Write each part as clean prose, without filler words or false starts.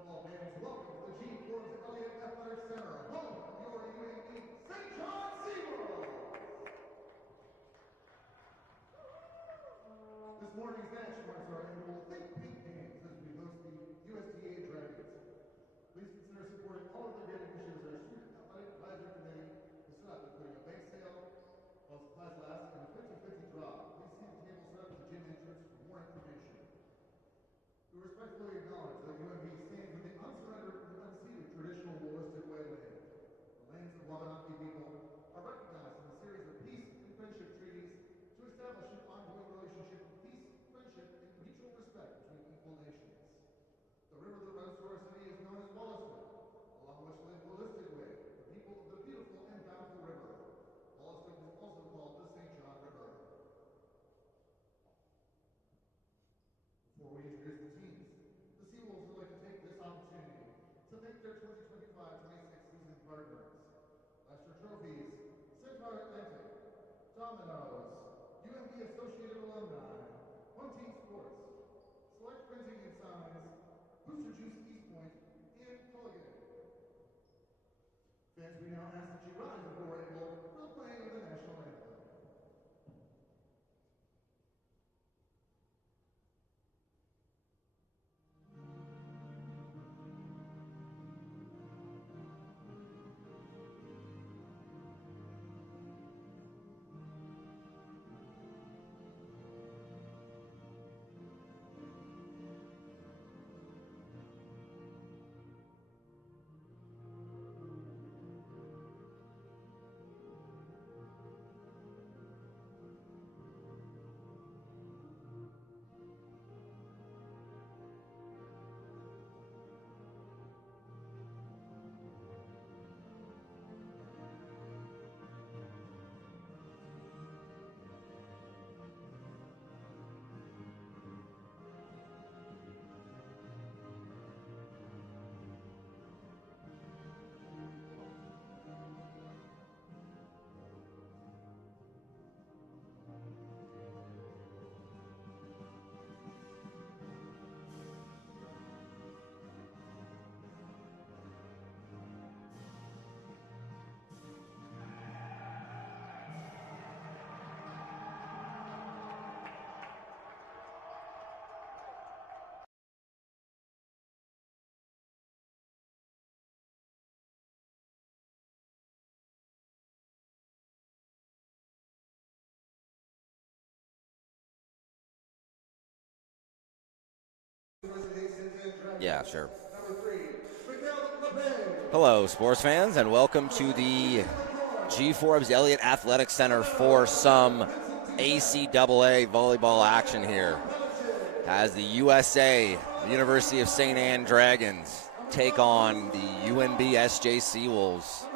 Volleyball fans, welcome to the G. Forbes Elliott Athletic Center, home of your UAB St. John SeaWorld. This morning's match marks our annual Think Pink Games as we host the USTA Dragons. Please consider supporting all of their great initiatives at our Student Athletic Advisory Committee to set up, including a bake sale, while supplies last, and a 50-50 draw. Please see the table set up at the gym entrance for more information. We respectfully acknowledge that UNB stands with the unsurrendered and unceded traditional Willistic Wayland. The lands of Wabanaki people are recognized in a series of peace and friendship treaties to establish an ongoing relationship of peace, friendship, and mutual respect between equal nations. The river that runs through our city is known as Wollaston, along which live Willistic Way, the people of the beautiful and bountiful river. Wollaston is also called the St. John River. Before we introduce the teams, the Seawolves would like to take this opportunity to thank their 2025-26 season partners: Lester Trophies, Centaur Atlantic, Domino's, UNB Associated Alumni, One Team Sports, Select Printing and Signs, Booster Juice East Point, and Culligan. Fans, we now ask that you rise before able for the playing of the national anthem. Yeah, sure. Hello, sports fans, and welcome to the G. Forbes Elliott Athletic Center for some ACAA volleyball action here as the USA, the University of St. Anne Dragons, take on the UNBSJ Seawolves.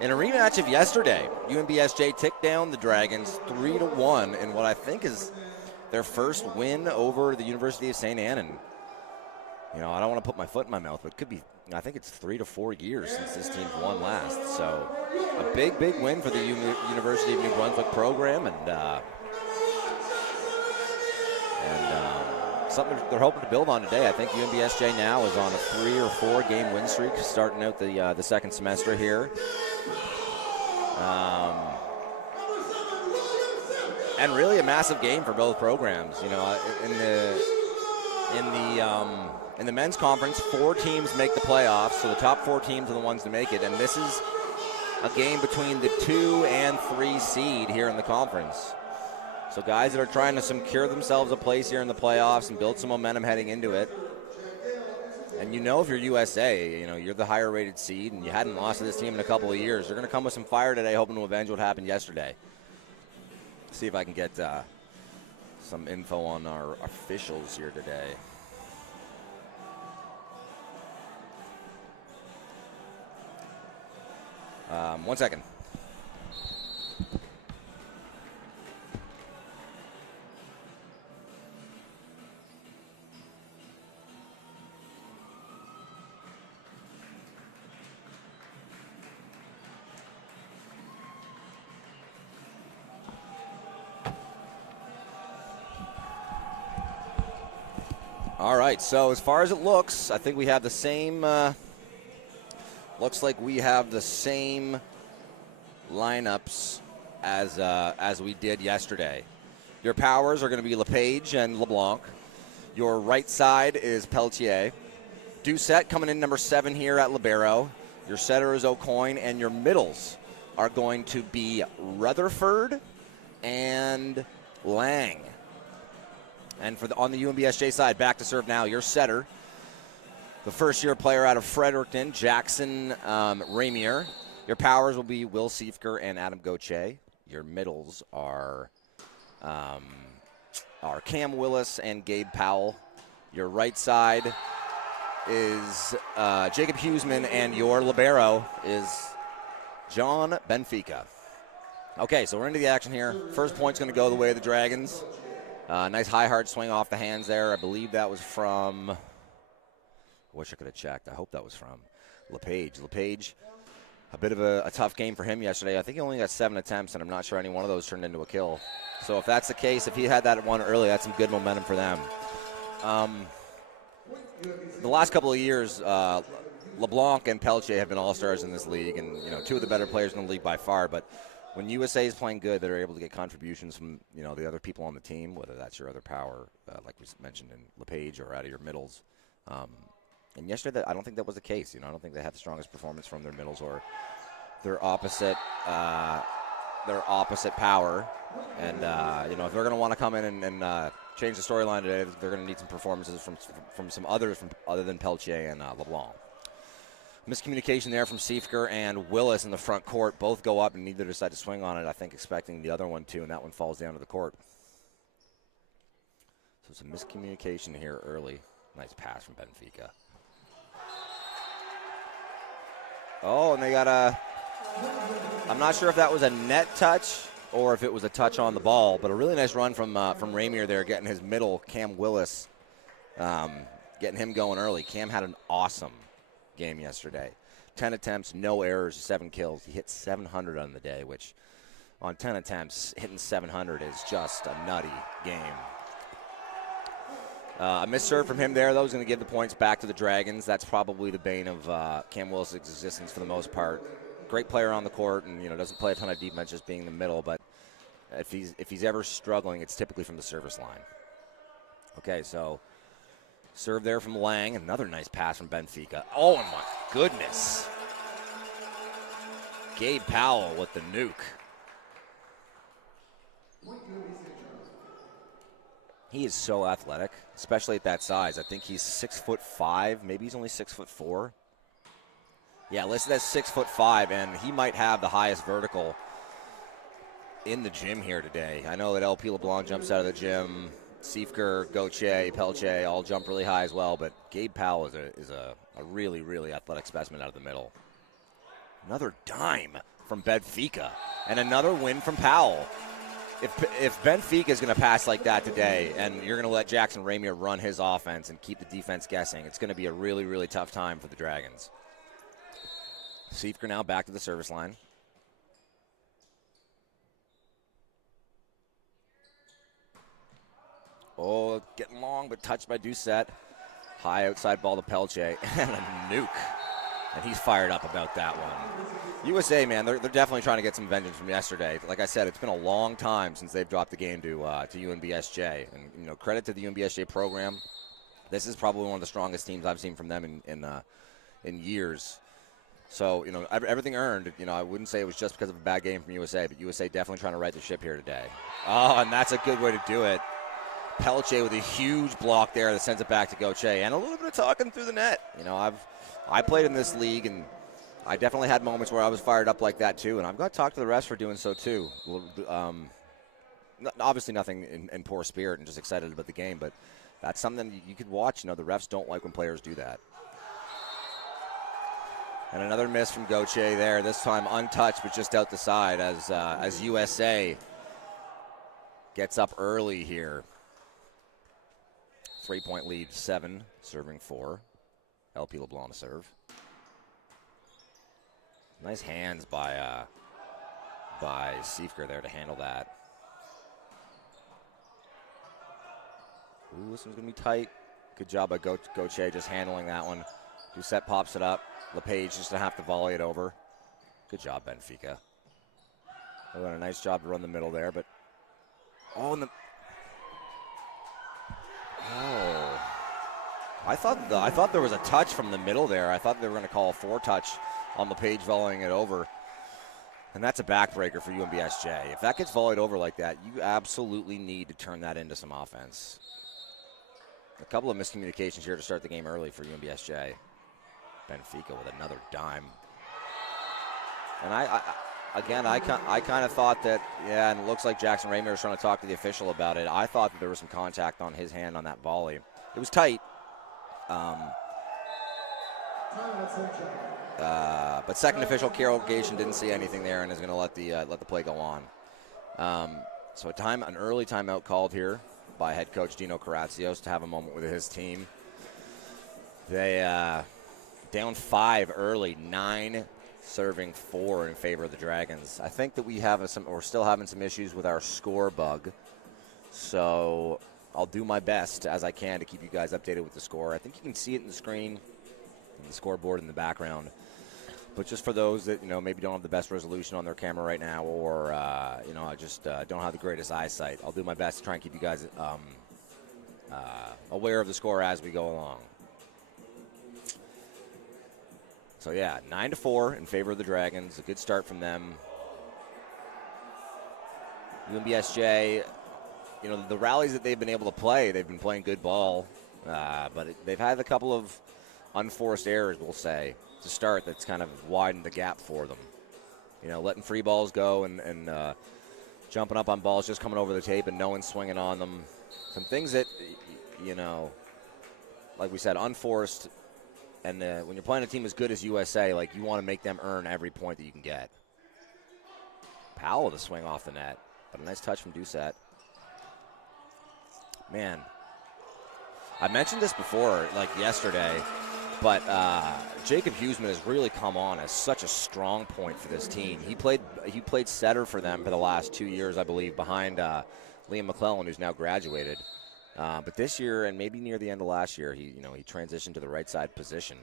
In a rematch of yesterday, UNBSJ took down the Dragons 3-1 in what I think is their first win over the University of St. Anne. And you know, I don't want to put my foot in my mouth, but it could be, I think it's 3 to 4 years since this team's won last. So a big, big win for the University of New Brunswick program, and something they're hoping to build on today. I think UNBSJ now is on a 3 or 4 game win streak starting out the second semester here. And really a massive game for both programs. You know, in the men's conference, 4 teams make the playoffs, so the top 4 teams are the ones to make it, and this is a game between the 2 and 3 seed here in the conference. So guys that are trying to secure themselves a place here in the playoffs and build some momentum heading into it. And you know, if you're USA, you know, you're the higher rated seed and you hadn't lost to this team in a couple of years, you're going to come with some fire today, hoping to avenge what happened yesterday. See if I can get some info on our officials here today. 1 second. All right, so as far as it looks, I think we have the same, looks like we have the same lineups as we did yesterday. Your powers are going to be LePage and LeBlanc. Your right side is Pelletier. Doucette coming in number 7 here at libero. Your setter is O'Coin, and your middles are going to be Rutherford and Lang. And on the UNBSJ side, back to serve now, your setter, the first-year player out of Fredericton, Jackson Ramier. Your powers will be Will Siefker and Adam Gauthier. Your middles are Cam Willis and Gabe Powell. Your right side is Jacob Huseman, and your libero is John Benfica. Okay, so we're into the action here. First point's going to go the way of the Dragons. Nice high hard swing off the hands there. I believe that was from, I wish I could have checked. I hope that was from LePage. LePage, a bit of a tough game for him yesterday. I think he only got 7 attempts, and I'm not sure any one of those turned into a kill. So if that's the case, if he had that one early, that's some good momentum for them. The last couple of years, LeBlanc and Pelletier have been all-stars in this league, and 2 of the better players in the league by far. But when USA is playing good, they're able to get contributions from the other people on the team, whether that's your other power, like we mentioned in LePage, or out of your middles. And yesterday, I don't think that was the case. I don't think they had the strongest performance from their middles or their opposite power. And if they're going to want to come in and change the storyline today, they're going to need some performances from some others other than Pelletier and LeBlanc. Miscommunication there from Siefker and Willis in the front court. Both go up and neither decide to swing on it, I think expecting the other one to, and that one falls down to the court. So some miscommunication here early. Nice pass from Benfica. Oh, and they got I'm not sure if that was a net touch or if it was a touch on the ball, but a really nice run from Ramier there, getting his middle, Cam Willis, getting him going early. Cam had an awesome game yesterday. 10 attempts, no errors, 7 kills. He hit 700 on the day, which on 10 attempts, hitting 700 is just a nutty game. A missed serve from him there, though, is going to give the points back to the Dragons. That's probably the bane of Cam Willis' existence for the most part. Great player on the court, and doesn't play a ton of defense, just being in the middle. But if he's ever struggling, it's typically from the service line. Okay, so serve there from Lang. Another nice pass from Benfica. Oh, my goodness. Gabe Powell with the nuke. He is so athletic, especially at that size. I think he's 6'5", maybe he's only 6'4". Yeah, listed as 6'5", and he might have the highest vertical in the gym here today. I know that LP LeBlanc jumps out of the gym. Siefker, Gauthier, Pelletier all jump really high as well, but Gabe Powell is a really, really athletic specimen out of the middle. Another dime from Benfica, and another win from Powell. If Benfica is going to pass like that today, and you're going to let Jackson Ramier run his offense and keep the defense guessing, it's going to be a really, really tough time for the Dragons. Siefker now back to the service line. Oh, getting long, but touched by Doucette. High outside ball to Pelletier, and a nuke. And he's fired up about that one. USA, man, they're definitely trying to get some vengeance from yesterday. Like I said, it's been a long time since they've dropped the game to UNBSJ. And, credit to the UNBSJ program. This is probably one of the strongest teams I've seen from them in years. So, everything earned. I wouldn't say it was just because of a bad game from USA, but USA definitely trying to right the ship here today. Oh, and that's a good way to do it. Pelletier with a huge block there that sends it back to Gauthier, and a little bit of talking through the net. I played in this league, and I definitely had moments where I was fired up like that too, and I've got to talk to the refs for doing so too. Obviously nothing in poor spirit and just excited about the game, but that's something you could watch. The refs don't like when players do that. And another miss from Gauthier there, this time untouched but just out the side as USA gets up early here. 3-point lead, 7, serving 4. LP LeBlanc to serve. Nice hands by Siefker there to handle that. Ooh, this one's going to be tight. Good job by Gauthier just handling that one. Doucette pops it up. LePage just to have to volley it over. Good job, Benfica. They're doing a nice job to run the middle there, but I thought there was a touch from the middle there. I thought they were going to call a 4-touch on LePage volleying it over. And that's a backbreaker for UNBSJ. If that gets volleyed over like that, you absolutely need to turn that into some offense. A couple of miscommunications here to start the game early for UNBSJ. Benfica with another dime. And I kind of thought that, yeah, and it looks like Jackson Ramier was trying to talk to the official about it. I thought that there was some contact on his hand on that volley. It was tight. But second official, Carol Gation, didn't see anything there and is going to let the play go on. So an early timeout called here by head coach Dino Karatsios to have a moment with his team. They down 5 early, 9 serving 4 in favor of the Dragons. I think that we're still having some issues with our score bug. So I'll do my best as I can to keep you guys updated with the score. I think you can see it in the screen, in the scoreboard in the background. But just for those that maybe don't have the best resolution on their camera right now, or just don't have the greatest eyesight, I'll do my best to try and keep you guys aware of the score as we go along. So yeah, 9-4 in favor of the Dragons. A good start from them. UNBSJ, the rallies that they've been able to play, they've been playing good ball, but they've had a couple of unforced errors, we'll say, to start that's kind of widened the gap for them. Letting free balls go and jumping up on balls just coming over the tape and no one swinging on them. Some things that, like we said, unforced. And when you're playing a team as good as USA, you want to make them earn every point that you can get. Powell with a swing off the net, but a nice touch from Doucette. Man, I mentioned this before, yesterday, but Jacob Huseman has really come on as such a strong point for this team. He played setter for them for the last 2 years, I believe, behind Liam McClellan, who's now graduated. But this year, and maybe near the end of last year, he transitioned to the right side position.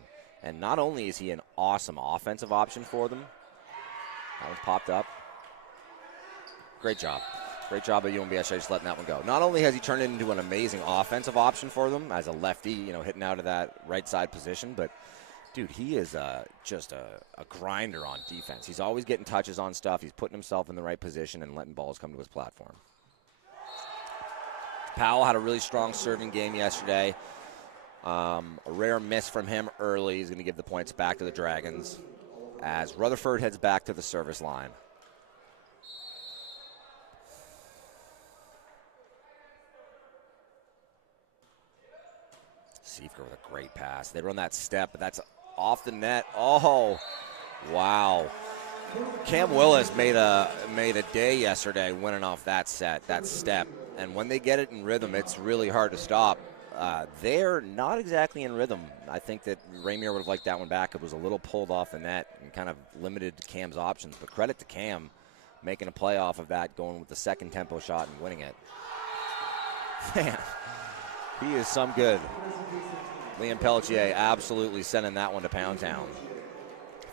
And not only is he an awesome offensive option for them, that one's popped up. Great job. Great job by UNBSJ just letting that one go. Not only has he turned it into an amazing offensive option for them as a lefty, hitting out of that right side position, but dude, he is just a grinder on defense. He's always getting touches on stuff. He's putting himself in the right position and letting balls come to his platform. Powell had a really strong serving game yesterday. A rare miss from him early. He's going to give the points back to the Dragons as Rutherford heads back to the service line. Siefker with a great pass. They run that step, but that's off the net. Oh, wow. Cam Willis made a day yesterday winning off that step. And when they get it in rhythm, it's really hard to stop. They're not exactly in rhythm. I think that Ramier would have liked that one back. It was a little pulled off the net and kind of limited Cam's options. But credit to Cam making a play off of that, going with the second tempo shot and winning it. Man, he is some good. Liam Pelletier absolutely sending that one to Pound Town.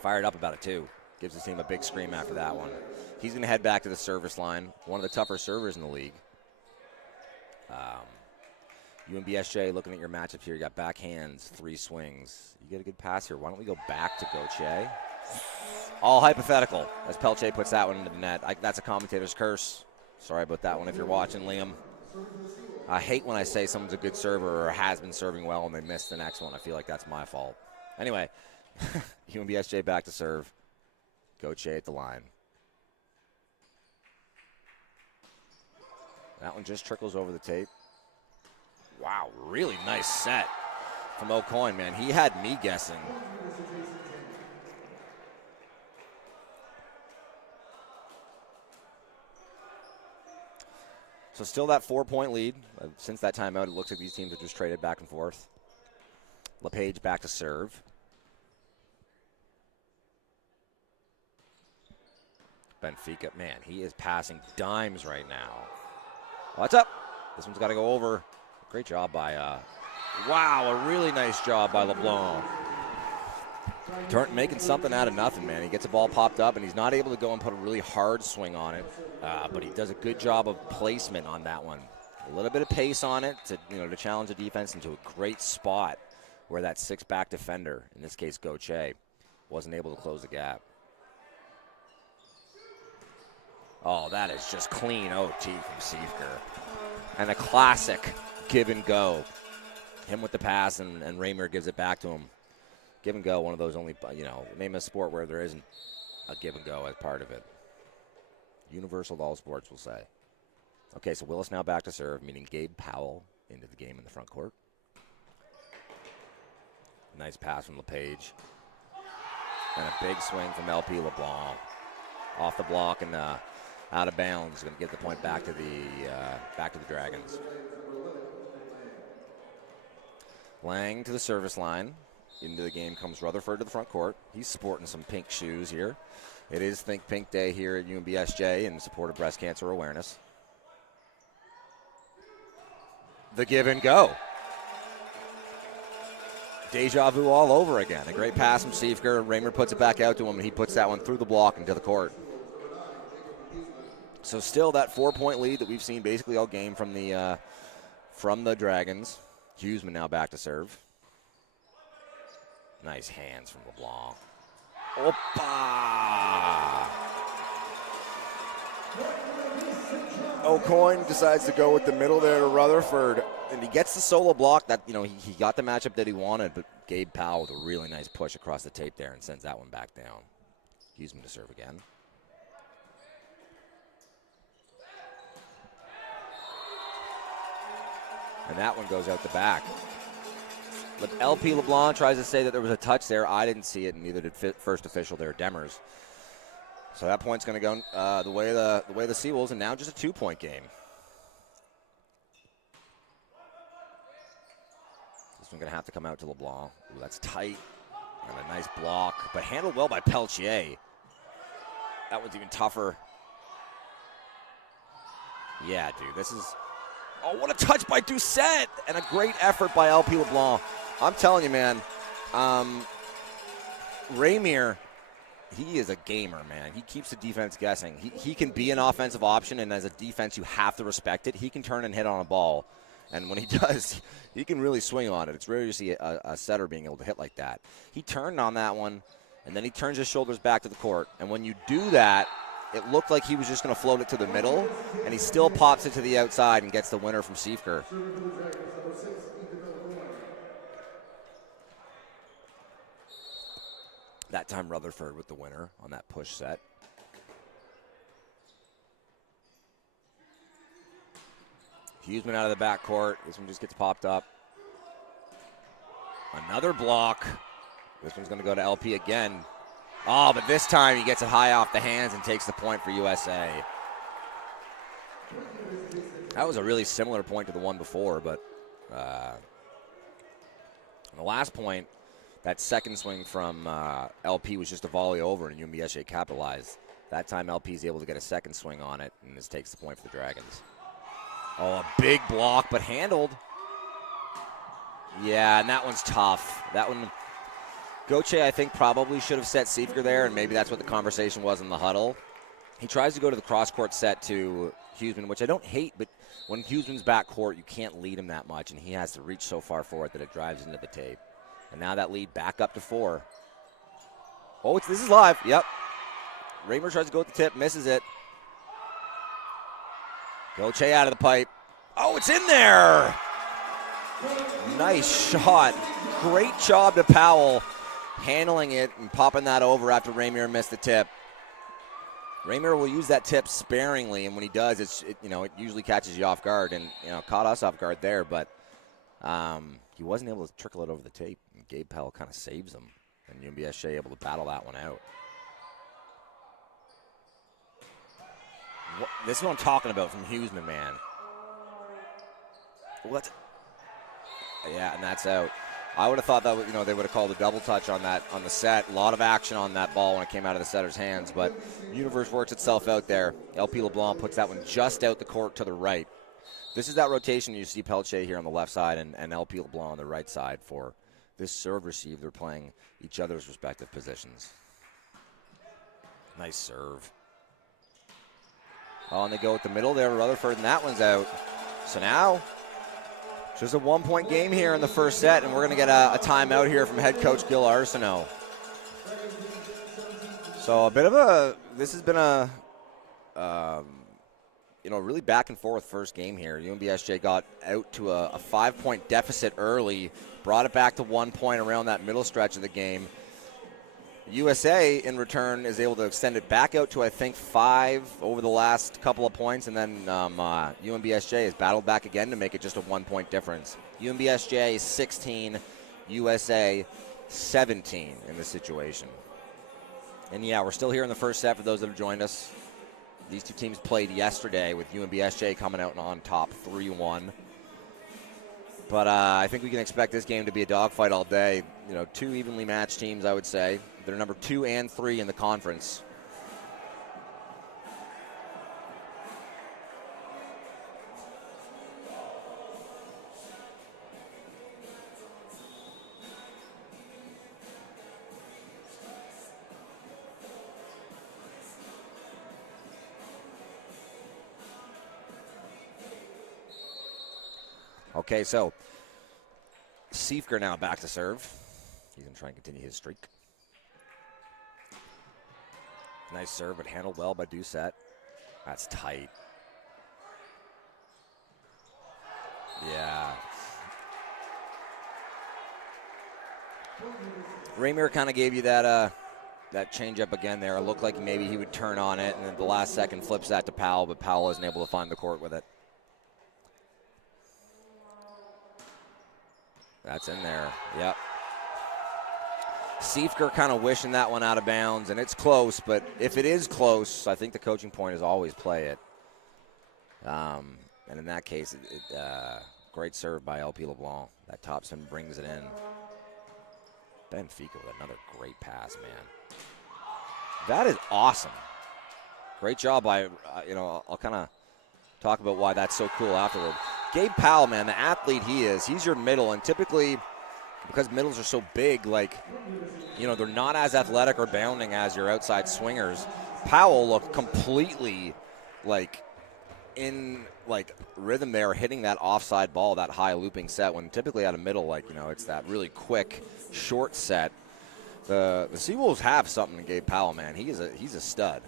Fired up about it, too. Gives his team a big scream after that one. He's going to head back to the service line. One of the tougher servers in the league. UNBSJ, looking at your matchup here, you got backhands, 3 swings. You get a good pass here. Why don't we go back to Gauthier? All hypothetical, as Pelletier puts that one into the net. That's a commentator's curse. Sorry about that one if you're watching, Liam. I hate when I say someone's a good server or has been serving well and they miss the next one. I feel like that's my fault. Anyway, UNBSJ back to serve. Gauthier at the line. That one just trickles over the tape. Wow, really nice set from O'Coin, man. He had me guessing. So still that 4-point lead. Since that timeout, it looks like these teams have just traded back and forth. LePage back to serve. Benfica, man, he is passing dimes right now. What's up? This one's got to go over. Great job by Wow, a really nice job by LeBlanc. Making something out of nothing, man. He gets a ball popped up, and he's not able to go and put a really hard swing on it, but he does a good job of placement on that one. A little bit of pace on it to challenge the defense into a great spot where that six-back defender, in this case Gauthier, wasn't able to close the gap. Oh, that is just clean OT from Siefker. And a classic give and go. Him with the pass, and Raymer gives it back to him. Give and go, one of those only, name a sport where there isn't a give and go as part of it. Universal to all sports, we'll say. Okay, so Willis now back to serve, meaning Gabe Powell into the game in the front court. Nice pass from LePage. And a big swing from LP LeBlanc. Off the block and out of bounds. Going to get the point back to the Dragons. Lang to the service line. Into the game comes Rutherford to the front court. He's sporting some pink shoes here. It is Think Pink Day here at UNBSJ in support of breast cancer awareness. The give and go. Deja vu all over again. A great pass from Siefker. Raymer puts it back out to him, and he puts that one through the block into the court. So still that 4-point lead that we've seen basically all game from the Dragons. Hughesman now back to serve. Nice hands from LeBlanc. Opa! O'Coin decides to go with the middle there to Rutherford, and he gets the solo block. That he got the matchup that he wanted, but Gabe Powell with a really nice push across the tape there and sends that one back down. Hughesman to serve again. And that one goes out the back. LP LeBlanc tries to say that there was a touch there. I didn't see it, and neither did first official there, Demers. So that point's going to go the way the Seawolves, and now just a 2-point game. This one's going to have to come out to LeBlanc. Ooh, that's tight, and a nice block, but handled well by Peltier. That was even tougher. Yeah, dude, this is... Oh, what a touch by Doucette, and a great effort by LP LeBlanc. I'm telling you, man, Raymer, he is a gamer, man. He keeps the defense guessing. He can be an offensive option, and as a defense, you have to respect it. He can turn and hit on a ball, and when he does, he can really swing on it. It's rare to see a setter being able to hit like that. He turned on that one, and then he turns his shoulders back to the court, and when you do that, it looked like he was just going to float it to the middle, and he still pops it to the outside and gets the winner from Siefker. That time Rutherford with the winner on that push set. Hughesman out of the backcourt. This one just gets popped up. Another block. This one's going to go to LP again. Oh, but this time he gets it high off the hands and takes the point for USA. That was a really similar point to the one before, but on the last point, that second swing from LP was just a volley over, and UNBSJ capitalized. That time LP is able to get a second swing on it, and this takes the point for the Dragons. Oh, a big block, but handled. Yeah, and that one's tough. That one, Gauthier, I think, probably should have set Siefker there, and maybe that's what the conversation was in the huddle. He tries to go to the cross-court set to Hughesman, which I don't hate, but when Hughesman's backcourt, you can't lead him that much, and he has to reach so far forward that it drives into the tape. And now that lead back up to 4. Oh, this is live. Yep. Raymer tries to go with the tip, misses it. Gauthier out of the pipe. Oh, it's in there. Nice shot. Great job to Powell handling it and popping that over after Raymer missed the tip. Raymer will use that tip sparingly, and when he does, it usually catches you off guard, and caught us off guard there, but he wasn't able to trickle it over the tape. And Gabe Powell kind of saves him, and UNBSJ able to battle that one out. This is what I'm talking about from Hughesman, man. What? Yeah, and that's out. I would have thought that they would have called a double touch on the set. A lot of action on that ball when it came out of the setter's hands, but universe works itself out there. LP LeBlanc puts that one just out the court to the right. This is that rotation. You see Pelche here on the left side and LP LeBlanc on the right side for this serve receive. They're playing each other's respective positions. Nice serve. Oh, and they go with the middle there, Rutherford, and that one's out. So now, just a 1-point game here in the first set, and we're going to get a timeout here from head coach Gil Arsenault. So a bit of this has been a, really back and forth first game here. UNBSJ got out to a 5-point deficit early, brought it back to 1 point around that middle stretch of the game. USA, in return, is able to extend it back out to, I think, 5 over the last couple of points, and then UNBSJ has battled back again to make it just a 1-point difference. UNBSJ 16, USA 17 in this situation. And, yeah, we're still here in the first set for those that have joined us. These two teams played yesterday with UNBSJ coming out on top 3-1. But I think we can expect this game to be a dogfight all day. Two evenly matched teams, I would say. They're number 2 and 3 in the conference. Okay, so Siefker now back to serve. He's going to try and continue his streak. Nice serve, but handled well by Doucette. That's tight. Yeah. Raymer kind of gave you that change-up again there. It looked like maybe he would turn on it, and then the last second flips that to Powell, but Powell isn't able to find the court with it. That's in there. Yep. Siefker kind of wishing that one out of bounds, and it's close, but if it is close, I think the coaching point is always play it. And in that case, great serve by LP LeBlanc. That topspin brings it in. Benfica with another great pass, man. That is awesome. Great job by, I'll kind of talk about why that's so cool afterward. Gabe Powell, man, the athlete he is, he's your middle, and typically, because middles are so big, they're not as athletic or bounding as your outside swingers. Powell looked completely, in, rhythm there, hitting that offside ball, that high looping set, when typically at a middle, it's that really quick, short set. The Seawolves have something in Gabe Powell, man. He's a stud.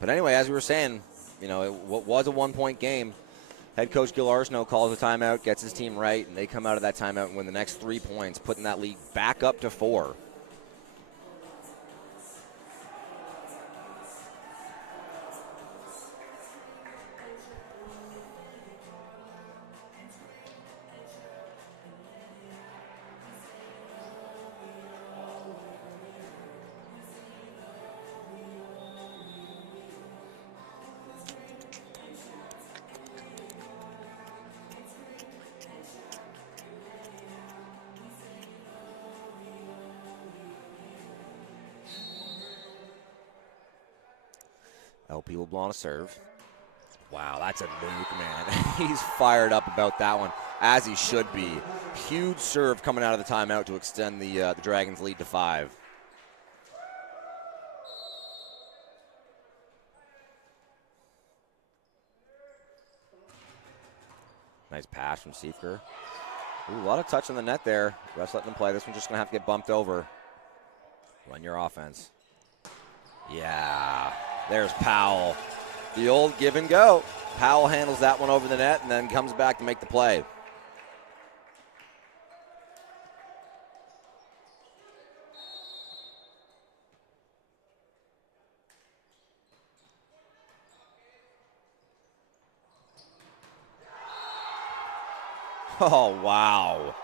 But anyway, as we were saying, it was a 1-point game. Head coach Gil Arsenault calls a timeout, gets his team right, and they come out of that timeout and win the next 3 points, putting that lead back up to 4. LP LeBlanc to serve. Wow, that's a nuke, man. He's fired up about that one, as he should be. Huge serve coming out of the timeout to extend the Dragons' lead to 5. Nice pass from Siefker. Ooh, a lot of touch on the net there. Refs letting them play. This one's just going to have to get bumped over. Run your offense. Yeah. There's Powell. The old give and go. Powell handles that one over the net and then comes back to make the play. Oh, wow.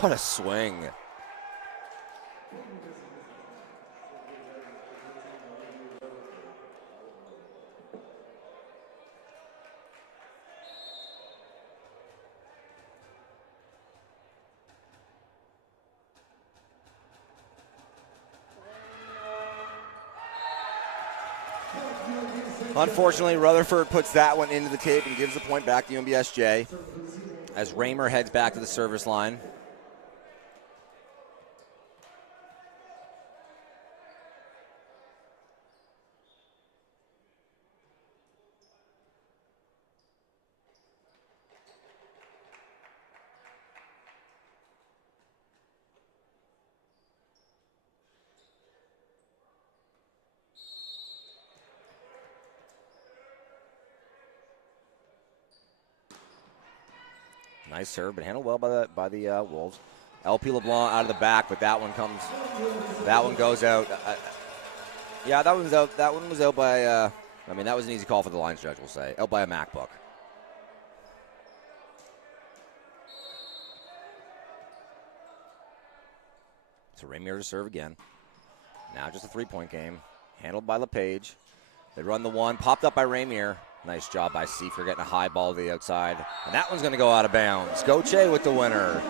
What a swing. Unfortunately, Rutherford puts that one into the tape and gives the point back to UNBSJ as Raymer heads back to the service line. Nice serve, but handled well by the Wolves. LP LeBlanc out of the back, but that one goes out. Yeah, that one's out. That one was out by. That was an easy call for the lines judge. We'll say out by a MacBook. So Raymer to serve again. Now just a three-point game, handled by LePage. They run the one, popped up by Raymer. Nice job by Seifer getting a high ball to the outside. And that one's going to go out of bounds. Gauthier with the winner.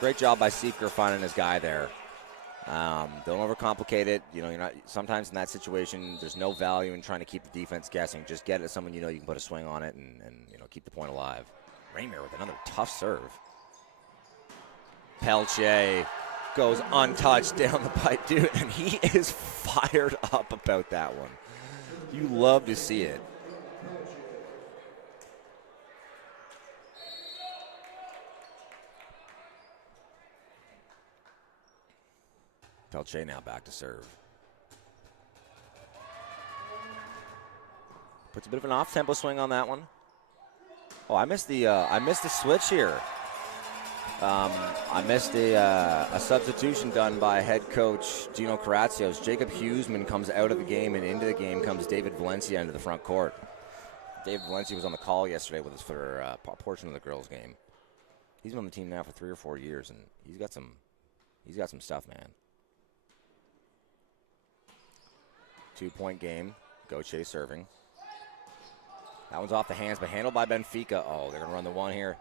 Great job by Seifer finding his guy there. Don't overcomplicate it. You're not. Sometimes in that situation, there's no value in trying to keep the defense guessing. Just get it to someone you can put a swing on it and keep the point alive. Raymer with another tough serve. Pelche goes untouched down the pipe, dude, and he is fired up about that one. You love to see it. Pelche now back to serve. Puts a bit of an off-tempo swing on that one. Oh, I missed the switch here. I missed a substitution done by head coach Gino Karatsios. Jacob Hughesman comes out of the game, and into the game comes David Valencia into the front court. David Valencia was on the call yesterday with us for a portion of the girls' game. He's been on the team now for 3 or 4 years, and he's got some stuff, man. 2-point game. Gauthier serving. That one's off the hands, but handled by Benfica. Oh, they're gonna run the one here.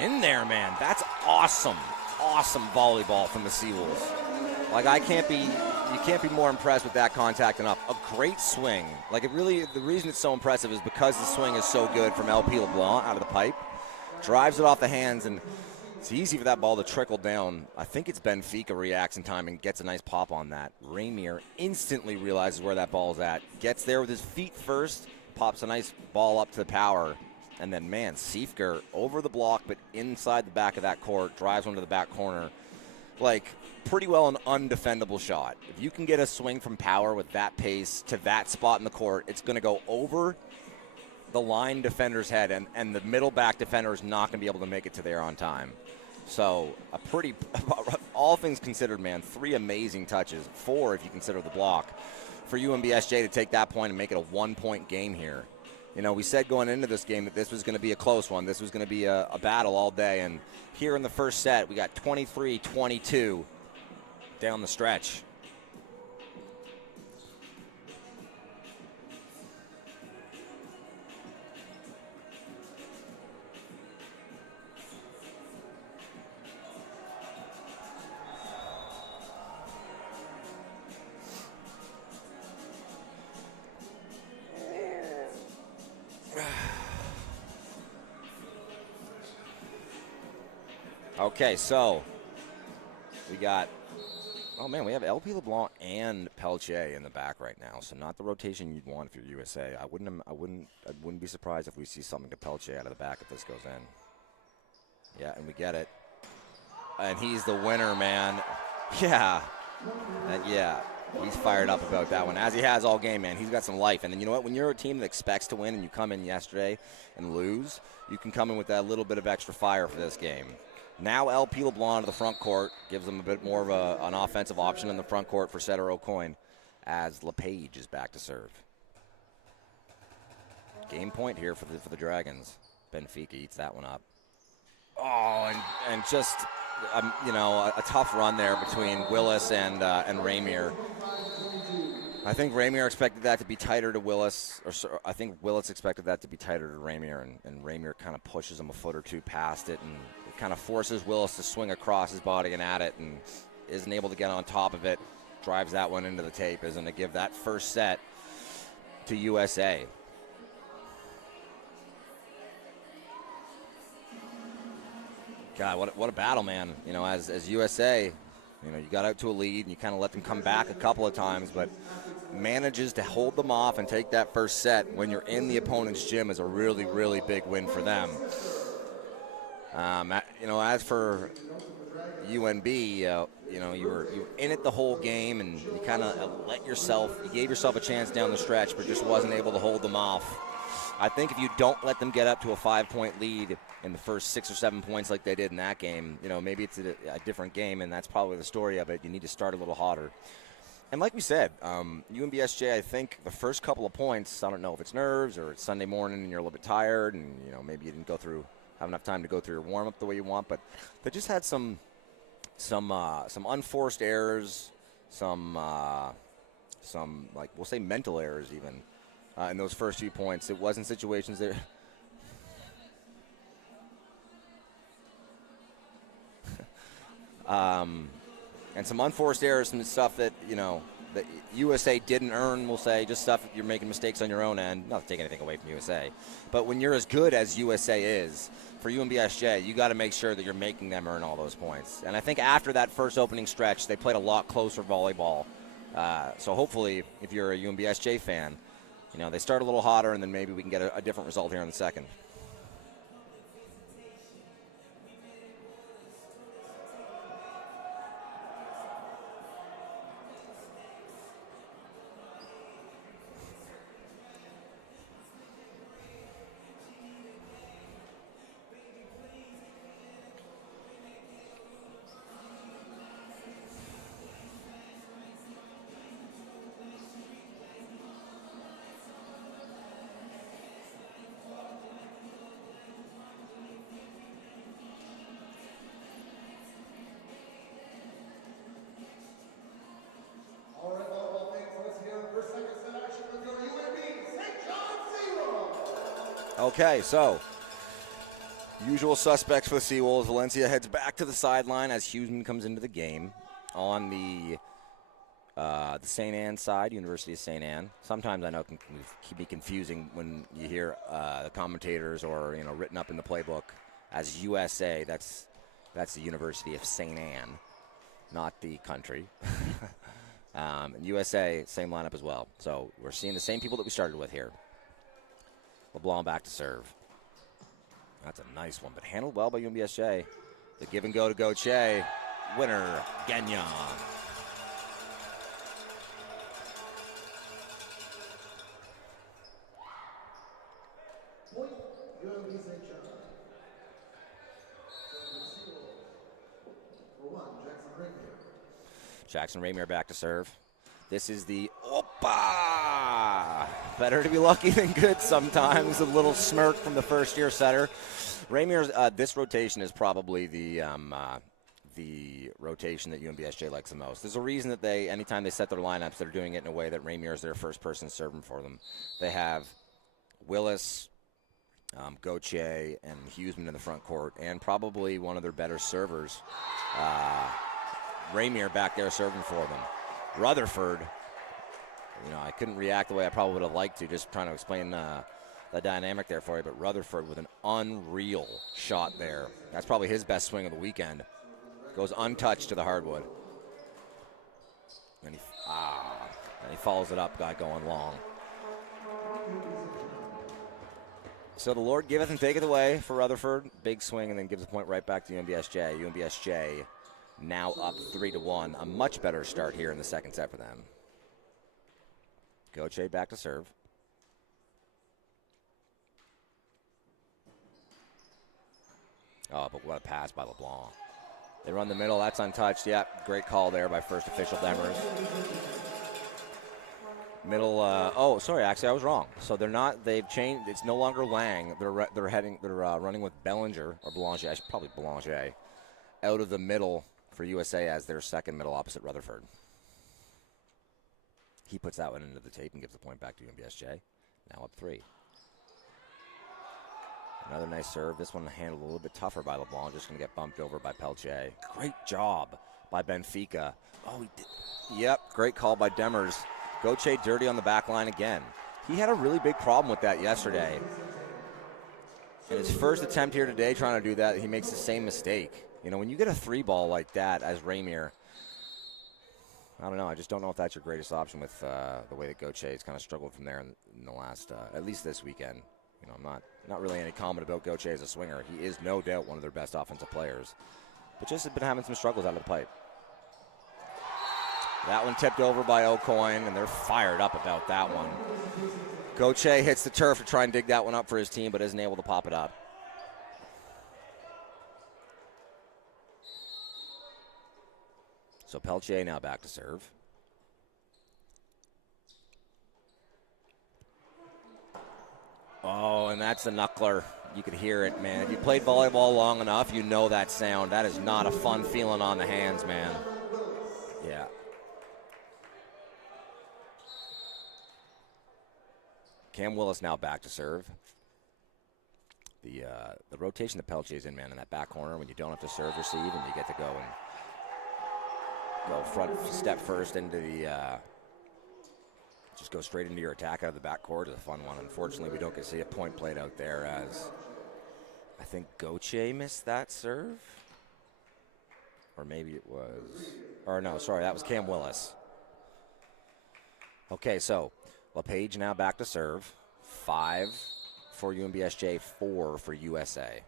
In there, man. That's awesome. Awesome volleyball from the Seawolves. Like, you can't be more impressed with that contact enough. A great swing. Like, the reason it's so impressive is because the swing is so good from LP LeBlanc out of the pipe. Drives it off the hands, and it's easy for that ball to trickle down. I think it's Benfica reacts in time and gets a nice pop on that. Raymer instantly realizes where that ball's at. Gets there with his feet first, pops a nice ball up to the power. And then, man, Seifer over the block, but inside the back of that court, drives one to the back corner. Like, pretty well an undefendable shot. If you can get a swing from power with that pace to that spot in the court, it's going to go over the line defender's head, and the middle back defender is not going to be able to make it to there on time. So, all things considered, man, 3 amazing touches, 4 if you consider the block, for UNBSJ to take that point and make it a 1-point game here. We said going into this game that this was going to be a close one. This was going to be a battle all day. And here in the first set, we got 23-22 down the stretch. Okay, so we got, we have LP LeBlanc and Pelche in the back right now. So not the rotation you'd want if you're USA. I wouldn't be surprised if we see something to Pelche out of the back if this goes in. Yeah, and we get it. And he's the winner, man. Yeah. He's fired up about that one, as he has all game, man. He's got some life. And then you know what? When you're a team that expects to win and you come in yesterday and lose, you can come in with that little bit of extra fire for this game. Now LP LeBlanc to the front court gives them a bit more of an offensive option in the front court for Setter O'Coin as LePage is back to serve. Game point here for the Dragons. Benfica eats that one up. Oh, and just a tough run there between Willis and Raymer. I think Raymer expected that to be tighter to Willis, or I think Willis expected that to be tighter to Raymer, and Raymer kind of pushes him a foot or two past it, and it kind of forces Willis to swing across his body and at it, and isn't able to get on top of it. Drives that one into the tape, isn't to give that first set to USA. God, what a battle, man. You know, as USA, you know, you got out to a lead and you kind of let them come back a couple of times, but manages to hold them off and take that first set when you're in the opponent's gym is a really, really big win for them. You know, as for UNB, you know, you were in it the whole game, and you kind of you gave yourself a chance down the stretch, but just wasn't able to hold them off. I think if you don't let them get up to a 5-point lead in the first 6 or 7 points like they did in that game, you know, maybe it's a different game, and that's probably the story of it. You need to start a little hotter. And like we said, UNBSJ, I think the first couple of points, I don't know if it's nerves or it's Sunday morning and you're a little bit tired, and you know maybe you didn't have enough time to go through your warm-up the way you want, but they just had some unforced errors, some like we'll say mental errors even in those first few points. It wasn't situations that and some unforced errors and stuff that, you know, that USA didn't earn, we'll say, just stuff you're making mistakes on your own end. Not to take anything away from USA, but when you're as good as USA is, for UNBSJ, you got to make sure that you're making them earn all those points. And I think after that first opening stretch, they played a lot closer volleyball. So hopefully, if you're a UNBSJ fan, you know, they start a little hotter, and then maybe we can get a different result here in the second. Okay, so usual suspects for the Seawolves. Valencia heads back to the sideline as Huseman comes into the game on the St. Anne side, University of St. Anne. Sometimes I know it can be confusing when you hear the commentators or, you know, written up in the playbook as USA. That's the University of St. Anne, not the country. And USA, same lineup as well. So we're seeing the same people that we started with here. LeBlanc back to serve. That's a nice one, but handled well by UNBSJ. The give and go to Gauthier. Winner, Gagnon. Point, UNBSJ. For one, Jackson Ramier. Jackson Ramier back to serve. This is the Opa! Better to be lucky than good sometimes. A little smirk from the first-year setter. Ramier's, this rotation is probably the rotation that UNBSJ likes the most. There's a reason that anytime they set their lineups, they're doing it in a way that Ramier is their first person serving for them. They have Willis, Gauthier, and Huseman in the front court, and probably one of their better servers, Ramier back there serving for them. Rutherford, you know, I couldn't react the way I probably would have liked to, just trying to explain the dynamic there for you, but Rutherford with an unreal shot there. That's probably his best swing of the weekend. Goes untouched to the hardwood. And he follows it up, got going long. So the Lord giveth and taketh away for Rutherford. Big swing, and then gives a point right back to UNBSJ. UNBSJ now up 3-1. A much better start here in the second set for them. Gauthier back to serve. Oh, but what a pass by LeBlanc. They run the middle. That's untouched. Yep, great call there by first official Demers. Middle. Sorry. Actually, I was wrong. So they're not. They've changed. It's no longer Lang. They're running with Bellinger or Boulanger. Probably Boulanger out of the middle for USA as their second middle opposite Rutherford. He puts that one into the tape and gives the point back to UNBSJ. Now up 3. Another nice serve. This one handled a little bit tougher by LeBlanc. Just going to get bumped over by Pelche. Great job by Benfica. Oh, he did. Yep, great call by Demers. Gauthier dirty on the back line again. he had a really big problem with that yesterday. In his first attempt here today trying to do that, he makes the same mistake. You know, when you get a 3-ball like that as Ramier, I don't know. I just don't know if that's your greatest option with the way that Gauthier has kind of struggled from there in the last, at least this weekend. You know, I'm not really any comment about Gauthier as a swinger. He is no doubt one of their best offensive players, but just has been having some struggles out of the pipe. That one tipped over by O'Coin, and they're fired up about that one. Gauthier hits the turf to try and dig that one up for his team, but isn't able to pop it up. So Peltier now back to serve. Oh, and that's the knuckler. You could hear it, man. If you played volleyball long enough, you know that sound. That is not a fun feeling on the hands, man. Yeah. Cam Willis now back to serve. The rotation that Peltier's in, man, in that back corner when you don't have to serve, receive, and you get to go front step first into the just go straight into your attack out of the backcourt is a fun one. Unfortunately, we don't get to see a point played out there as I think Gauthier missed that serve. Or maybe it was, or no, sorry, that was Cam Willis. Okay, so LePage now back to serve. 5 for UNBSJ, 4 for USA.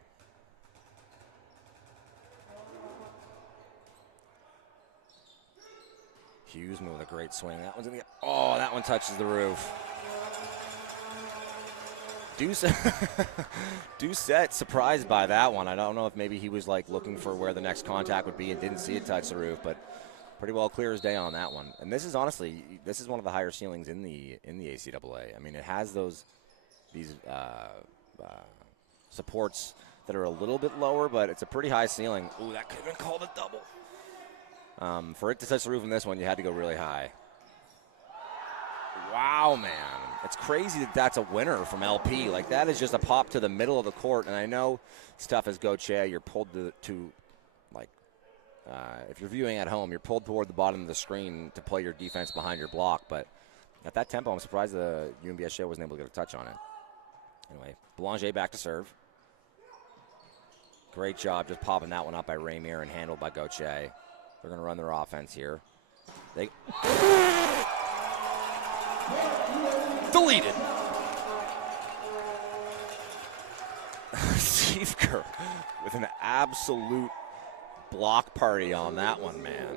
Hughesman with a great swing. That one's in the, oh, that one touches the roof. Doucette surprised by that one. I don't know if maybe he was like looking for where the next contact would be and didn't see it touch the roof, but pretty well clear as day on that one. And this is honestly, this is one of the higher ceilings in the ACAA. I mean, it has these supports that are a little bit lower, but it's a pretty high ceiling. Ooh, that could have been called a double. For it to touch the roof in this one, you had to go really high. Wow, man. It's crazy that that's a winner from LP. Like, that is just a pop to the middle of the court. And I know it's tough as Gauthier. You're pulled to like, if you're viewing at home, you're pulled toward the bottom of the screen to play your defense behind your block. But at that tempo, I'm surprised the UNBSJ wasn't able to get a touch on it. Anyway, Belanger back to serve. Great job just popping that one up by Ramier and handled by Gauthier. They're going to run their offense here. They deleted. Siefker with an absolute block party on that one, man.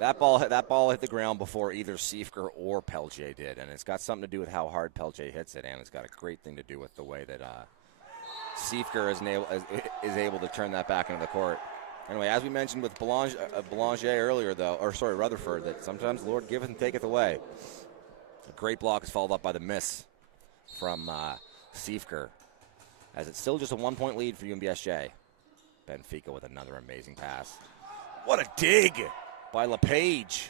That ball hit the ground before either Siefker or Peltier did, and it's got something to do with how hard Peltier hits it, and it's got a great thing to do with the way that Siefker is able to turn that back into the court. Anyway, as we mentioned with Belanger earlier, Rutherford, that sometimes the Lord giveth and taketh away. A great block is followed up by the miss from Siefker, as it's still just a 1-point lead for UNBSJ. Benfica with another amazing pass. What a dig by LePage.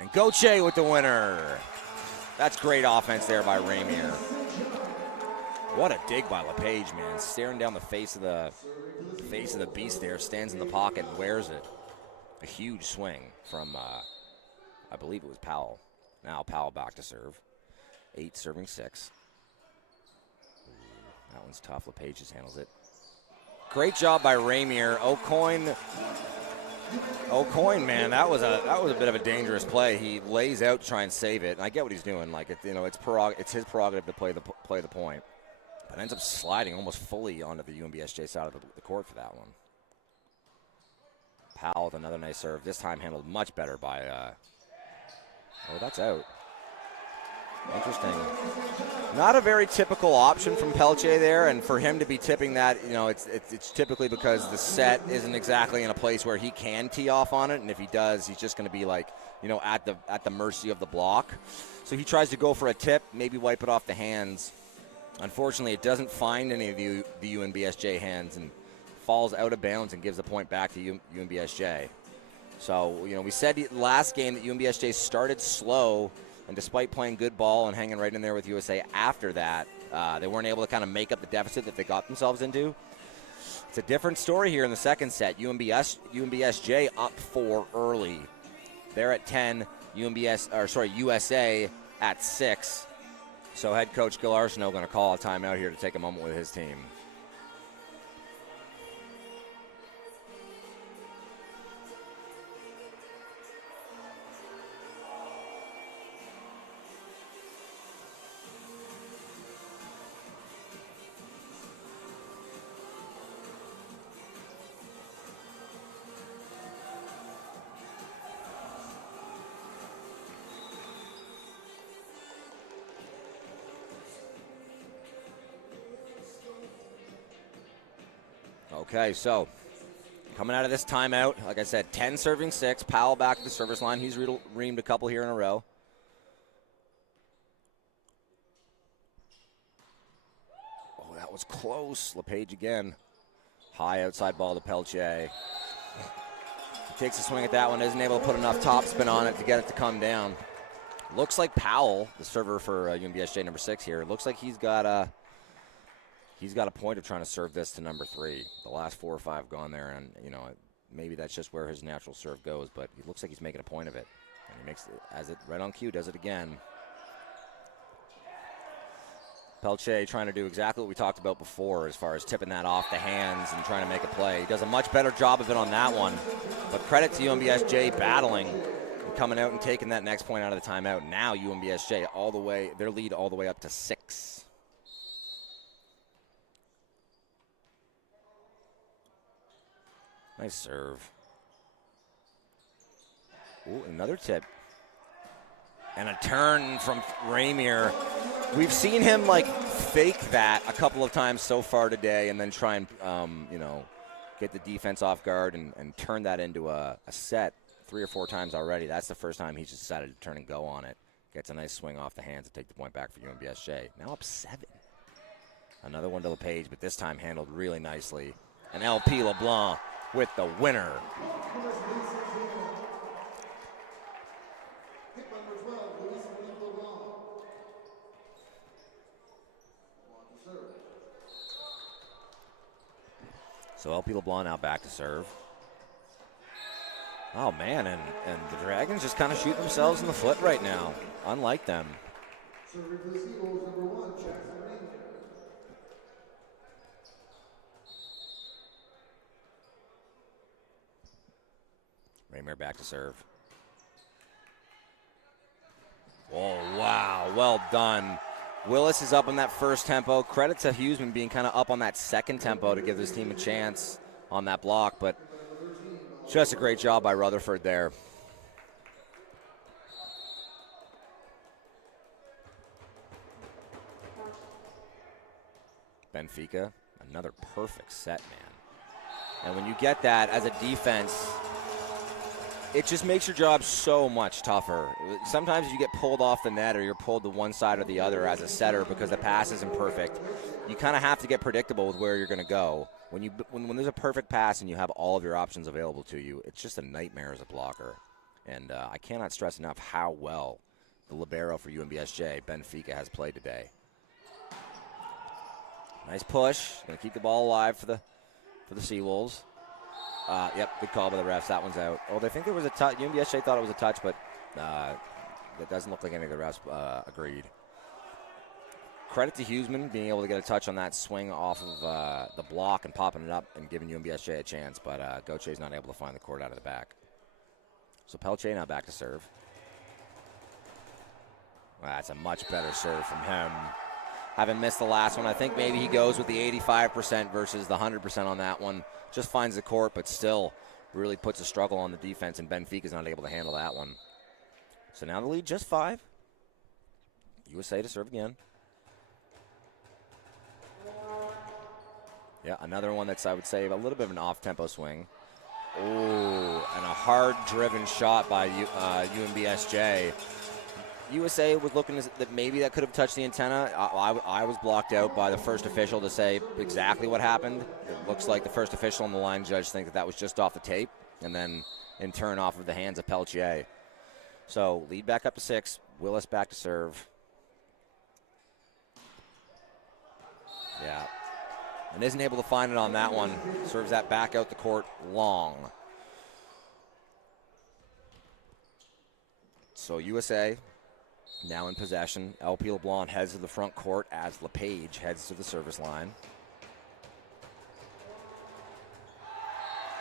And Gauthier with the winner. That's great offense there by Ramier. What a dig by LePage, man. Staring down the face of the beast there, stands in the pocket and wears it. A huge swing from, I believe it was Powell. Now Powell back to serve. 8 serving 6. Ooh, that one's tough. LePage just handles it. Great job by Ramier. O'Coin, man, that was a bit of a dangerous play. He lays out to try and save it. And I get what he's doing. Like, it's his prerogative to play the point. But ends up sliding almost fully onto the UNBSJ side of the court for that one. Powell with another nice serve. This time handled much better by, oh, that's out. Interesting. Not a very typical option from Peltier there, and for him to be tipping that, you know, it's typically because the set isn't exactly in a place where he can tee off on it, and if he does, he's just going to be like, you know, at the mercy of the block. So he tries to go for a tip, maybe wipe it off the hands. Unfortunately, it doesn't find any of the UNBSJ hands and falls out of bounds and gives the point back to UNBSJ. So, you know, we said last game that UNBSJ started slow, and despite playing good ball and hanging right in there with USA after that, they weren't able to kind of make up the deficit that they got themselves into. It's a different story here in the second set. UNBSJ up 4 early. They're at 10. USA at 6. So head coach Gil Arsenault going to call a timeout here to take a moment with his team. Okay, so coming out of this timeout, like I said, 10 serving 6. Powell back at the service line. He's reamed a couple here in a row. Oh, that was close. LePage again. High outside ball to Peltier. He takes a swing at that one. Isn't able to put enough topspin on it to get it to come down. Looks like Powell, the server for UNBSJ number 6 here, looks like he's got a point of trying to serve this to number 3. The last 4 or 5 gone there, and maybe that's just where his natural serve goes, but he looks like he's making a point of it. And he makes it, as it right on cue, does it again. Peltier trying to do exactly what we talked about before as far as tipping that off the hands and trying to make a play. He does a much better job of it on that one. But credit to UNBSJ battling and coming out and taking that next point out of the timeout. Now UNBSJ all the way, their lead all the way up to 6. Nice serve. Ooh, another tip. And a turn from Ramier. We've seen him fake that a couple of times so far today and then try and, get the defense off guard and turn that into a set 3 or 4 times already. That's the first time he's decided to turn and go on it. Gets a nice swing off the hands to take the point back for UNBSJ. Now up 7. Another one to LePage, but this time handled really nicely. And LP LeBlanc with the winner. So LP LeBlanc now back to serve. Oh, man, and the Dragons just kind of shoot themselves in the foot right now, unlike them. Ramier back to serve. Oh, wow, well done. Willis is up on that first tempo. Credit to Huseman being kind of up on that second tempo to give this team a chance on that block, but just a great job by Rutherford there. Benfica, another perfect set, man. And when you get that as a defense, it just makes your job so much tougher. Sometimes you get pulled off the net or you're pulled to one side or the other as a setter because the pass isn't perfect. You kind of have to get predictable with where you're going to go. When there's a perfect pass and you have all of your options available to you, it's just a nightmare as a blocker. And I cannot stress enough how well the libero for UNBSJ, Benfica, has played today. Nice push. Going to keep the ball alive for the Seawolves. Yep, good call by the refs. That one's out. Oh, they think there was a touch. UNBSJ thought it was a touch, but it doesn't look like any of the refs agreed. Credit to Huseman being able to get a touch on that swing off of the block and popping it up and giving UNBSJ a chance, but Gautier's not able to find the court out of the back. So Peltier now back to serve. That's a much better serve from him. Having missed the last one, I think maybe he goes with the 85% versus the 100% on that one. Just finds the court, but still really puts a struggle on the defense, and Benfica's not able to handle that one. So now the lead just 5. USA to serve again. Yeah, another one that's, I would say, a little bit of an off-tempo swing. Oh, and a hard-driven shot by UNBSJ. USA was looking that maybe that could have touched the antenna. I was blocked out by the first official to say exactly what happened. It looks like the first official and the line judge think that was just off the tape, and then in turn off of the hands of Peltier. So lead back up to 6. Willis back to serve. Yeah. And isn't able to find it on that one. Serves that back out the court long. So USA now in possession. LP LeBlanc heads to the front court as LePage heads to the service line.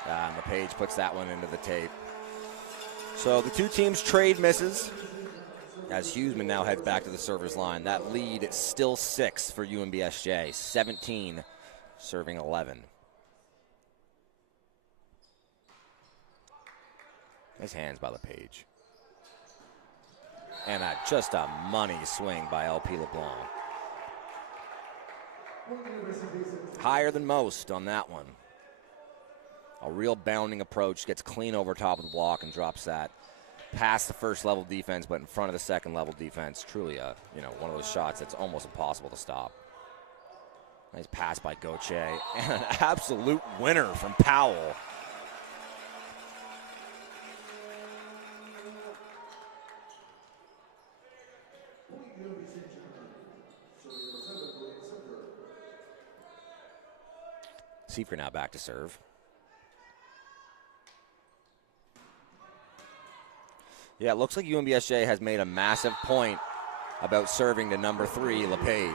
And LePage puts that one into the tape. So the two teams trade misses as Huseman now heads back to the service line. That lead is still 6 for UNBSJ, 17 serving 11. Nice hands by LePage. And just a money swing by LP LeBlanc. Higher than most on that one. A real bounding approach, gets clean over top of the block and drops that past the first level defense, but in front of the second level defense. Truly one of those shots that's almost impossible to stop. Nice pass by Gauthier, and an absolute winner from Powell. Siefer now back to serve. Yeah, it looks like UNBSJ has made a massive point about serving to number 3, LePage.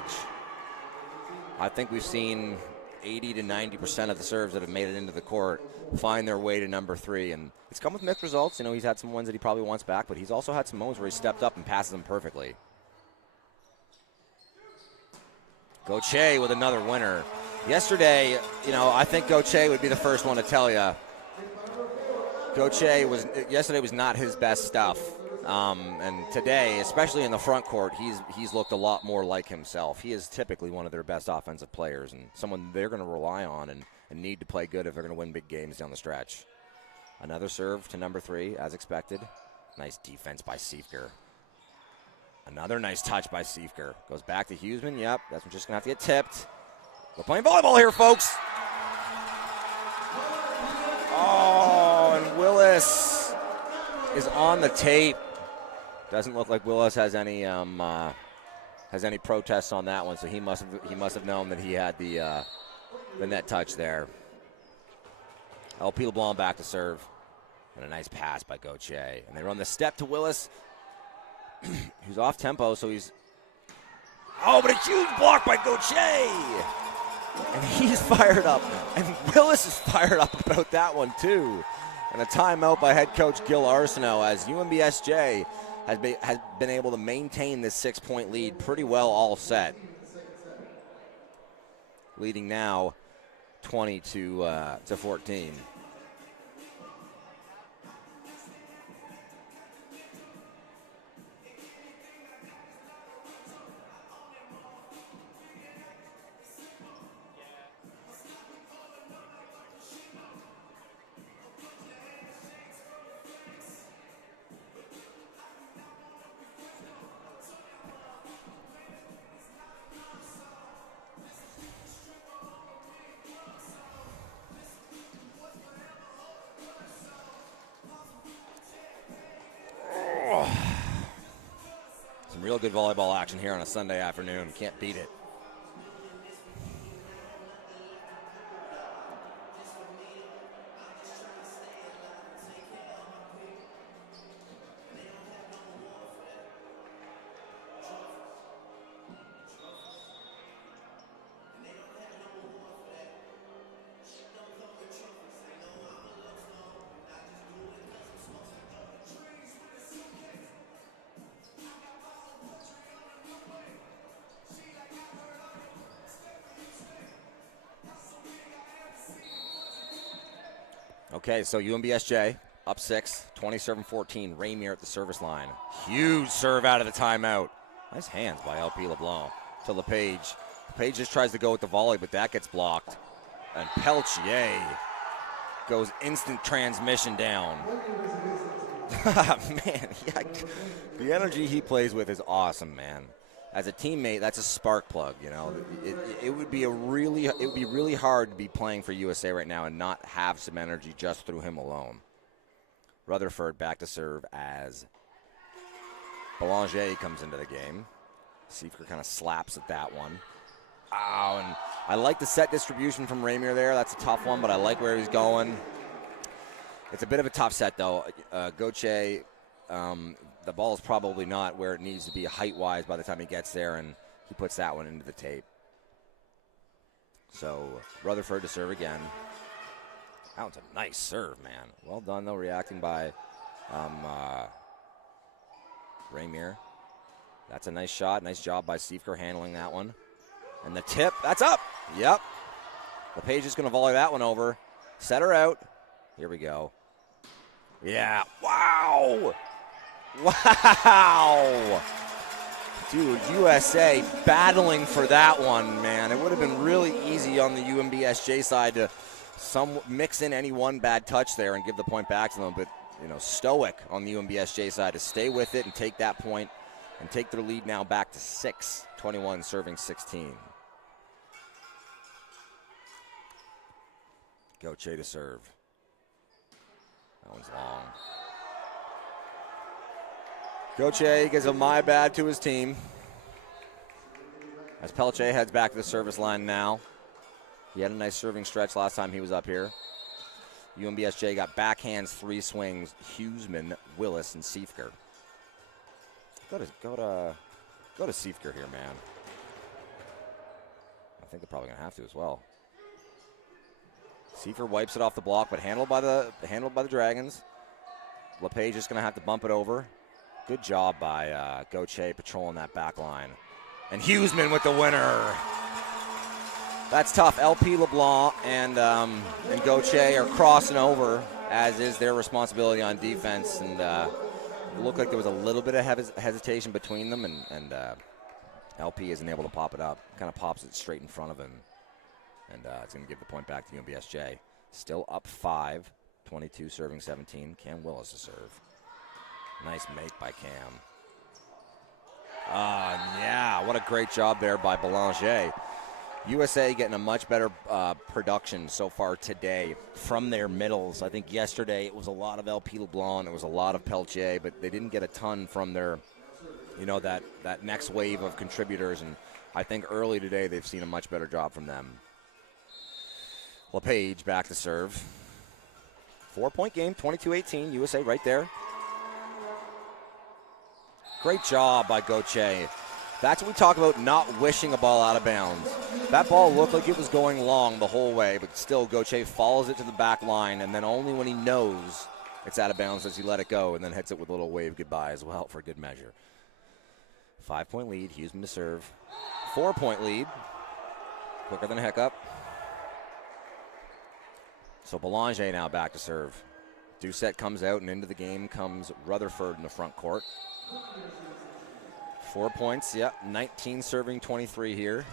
I think we've seen 80 to 90% of the serves that have made it into the court find their way to number 3, and it's come with mixed results. He's had some ones that he probably wants back, but he's also had some moments where he stepped up and passes them perfectly. Gauthier with another winner. Yesterday, I think Gauthier would be the first one to tell you. Yesterday was not his best stuff. And today, especially in the front court, he's looked a lot more like himself. He is typically one of their best offensive players and someone they're going to rely on and need to play good if they're going to win big games down the stretch. Another serve to number 3, as expected. Nice defense by Siefer. Another nice touch by Siefer. Goes back to Huseman. Yep, that's just going to have to get tipped. We're playing volleyball here, folks. Oh, and Willis is on the tape. Doesn't look like Willis has any protests on that one, so he must have known that he had the net touch there. LP LeBlanc back to serve, and a nice pass by Gauthier. And they run the step to Willis, who's off tempo, so he's. Oh, but a huge block by Gauthier! And he's fired up. And Willis is fired up about that one, too. And a timeout by head coach Gil Arsenault as UNBSJ has been able to maintain this 6-point lead pretty well all set. Leading now 20 to 14. Real good volleyball action here on a Sunday afternoon. Can't beat it. Okay, so UNBSJ up 6, 27-14. Ramier at the service line. Huge serve out of the timeout. Nice hands by LP LeBlanc to LePage. LePage just tries to go with the volley, but that gets blocked. And Peltier goes instant transmission down. Man, the energy he plays with is awesome, man. As a teammate, that's a spark plug. It would be really hard to be playing for USA right now and not have some energy just through him alone. Rutherford back to serve as Belanger comes into the game. Siefer kind of slaps at that one. Oh, and I like the set distribution from Ramier there. That's a tough one, but I like where he's going. It's a bit of a tough set, though. Gauthier the ball is probably not where it needs to be height-wise by the time he gets there, and he puts that one into the tape. So Rutherford to serve again. That one's a nice serve, man. Well done, though, reacting by Ramier. That's a nice shot. Nice job by Siefker handling that one. And the tip, that's up. Yep. LePage is going to volley that one over. Set her out. Here we go. Yeah. Wow. Wow. Dude, USA battling for that one, man. It would have been really easy on the UNBSJ side to mix in any one bad touch there and give the point back to them. But, you know, stoic on the UNBSJ side to stay with it and take that point and take their lead now back to 6. 21 serving 16. Gauthier to serve. That one's long. Gauthier gives a my bad to his team. As Pelche heads back to the service line now. He had a nice serving stretch last time he was up here. UNBSJ got backhands, 3 swings. Huseman, Willis, and Siefker. Go to Siefker here, man. I think they're probably gonna have to as well. Siefker wipes it off the block, but handled by the Dragons. LePage is gonna have to bump it over. Good job by Gauthier patrolling that back line. And Huseman with the winner. That's tough. LP LeBlanc and Gauthier are crossing over, as is their responsibility on defense. And it looked like there was a little bit of hesitation between them, and LP isn't able to pop it up. Kind of pops it straight in front of him. And it's going to give the point back to UNBSJ. Still up 5, 22 serving 17. Cam Willis to serve. Nice make by Cam. Yeah, what a great job there by Belanger. USA getting a much better production so far today from their middles. I think yesterday it was a lot of LP LeBlanc, it was a lot of Peltier, but they didn't get a ton from their, you know, that next wave of contributors. And I think early today they've seen a much better job from them. LePage back to serve. 4-point game, 22-18, USA right there. Great job by Gauthier. That's what we talk about, not wishing a ball out of bounds. That ball looked like it was going long the whole way, but still Gauthier follows it to the back line, and then only when he knows it's out of bounds does he let it go, and then hits it with a little wave goodbye as well for good measure. 5-point lead, Huseman to serve. 4-point lead, quicker than a hiccup. So Belanger now back to serve. Doucette comes out, and into the game comes Rutherford in the front court. 4 points, yep, 19 serving 23 here.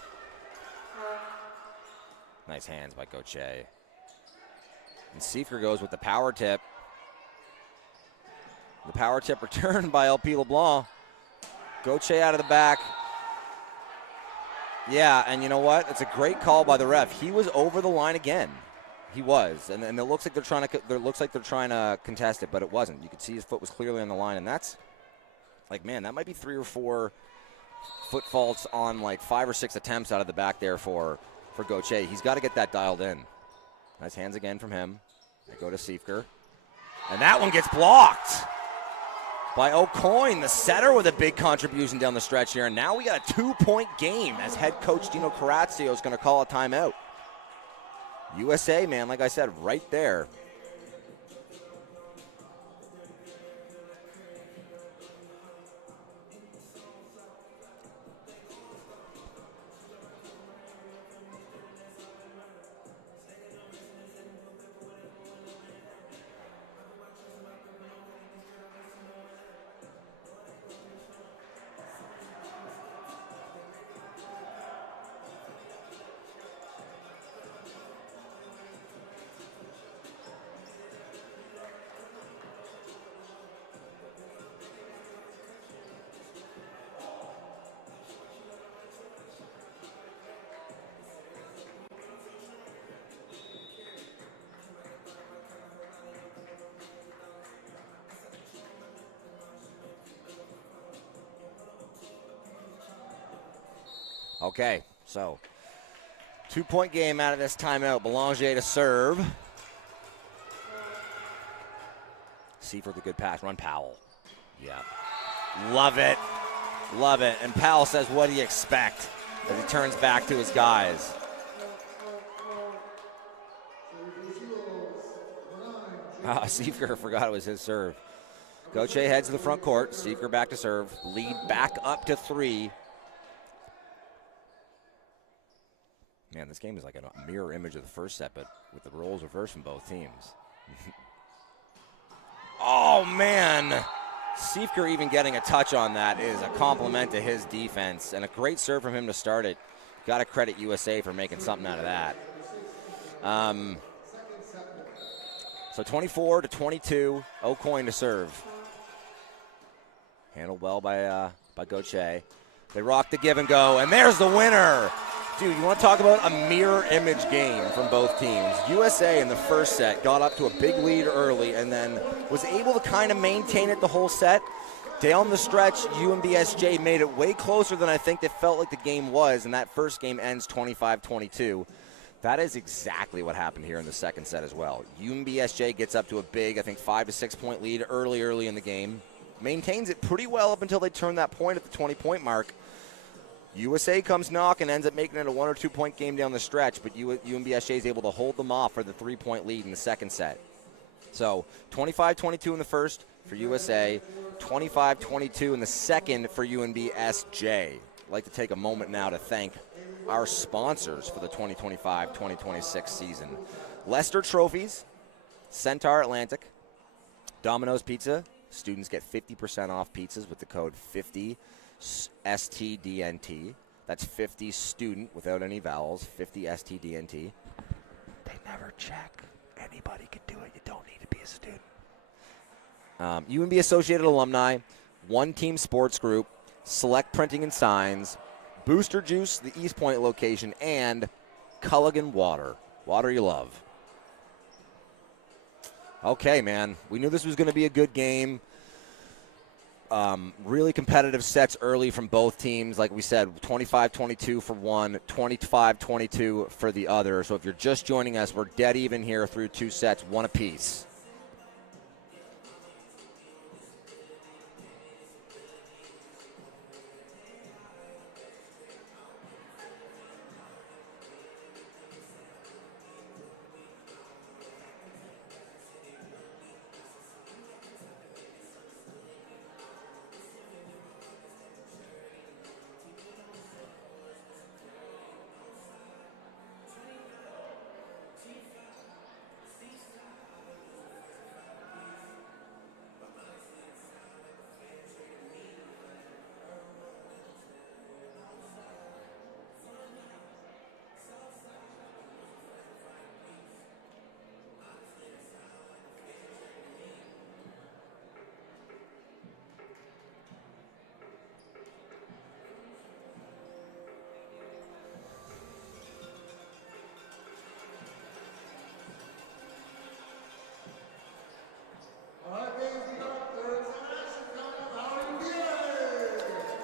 Nice hands by Gauthier. And Siefker goes with the power tip. The power tip returned by LP LeBlanc. Gauthier out of the back. Yeah, and you know what? It's a great call by the ref. He was over the line again. He was, and it looks like they're trying to contest it, but it wasn't. You could see his foot was clearly on the line, and that's like, man, that might be 3 or 4 foot faults on like 5 or 6 attempts out of the back there for Gauthier. He's got to get that dialed in. Nice hands again from him. They go to Siefker, and that one gets blocked by O'Coin, the setter, with a big contribution down the stretch here. And now we got a 2-point game as head coach Dino Corazio is going to call a timeout. USA, man, like I said, right there. Okay, so 2-point game out of this timeout. Belanger to serve. Siefert with a good pass. Run Powell. Yeah. Love it. Love it. And Powell says, what do you expect? As he turns back to his guys. Siefker forgot it was his serve. Goche heads to the front court. Siefker back to serve. Lead back up to 3. Man, this game is like a mirror image of the first set, but with the roles reversed from both teams. Oh, man. Siefker even getting a touch on that is a compliment to his defense, and a great serve from him to start it. Got to credit USA for making something out of that. So 24-22, O'Coin to serve. Handled well by Goche. They rock the give and go, and there's the winner. Dude, you want to talk about a mirror image game from both teams. USA in the first set got up to a big lead early and then was able to kind of maintain it the whole set. Down the stretch, UNBSJ made it way closer than I think they felt like the game was, and that first game ends 25-22. That is exactly what happened here in the second set as well. UNBSJ gets up to a big, I think, 5 to 6 point lead early in the game. Maintains it pretty well up until they turn that point at the 20-point mark. USA comes knocking, ends up making it a 1 or 2 point game down the stretch, but UNBSJ is able to hold them off for the 3-point lead in the second set. So 25-22 in the first for USA, 25-22 in the second for UNBSJ. I'd like to take a moment now to thank our sponsors for the 2025-2026 season. Lester Trophies, Centaur Atlantic, Domino's Pizza. Students get 50% off pizzas with the code 50 STDNT. That's 50 student without any vowels, 50 STDNT. They never check. Anybody can do it. You don't need to be a student. UNB Associated Alumni, One Team Sports Group, Select Printing and Signs, Booster Juice, the East Point location, and Culligan Water. Water you love. Okay, man. We knew this was going to be a good game. Really competitive sets early from both teams. Like we said, 25-22 for one, 25-22 for the other. So if you're just joining us, we're dead even here through 2 sets, 1 apiece.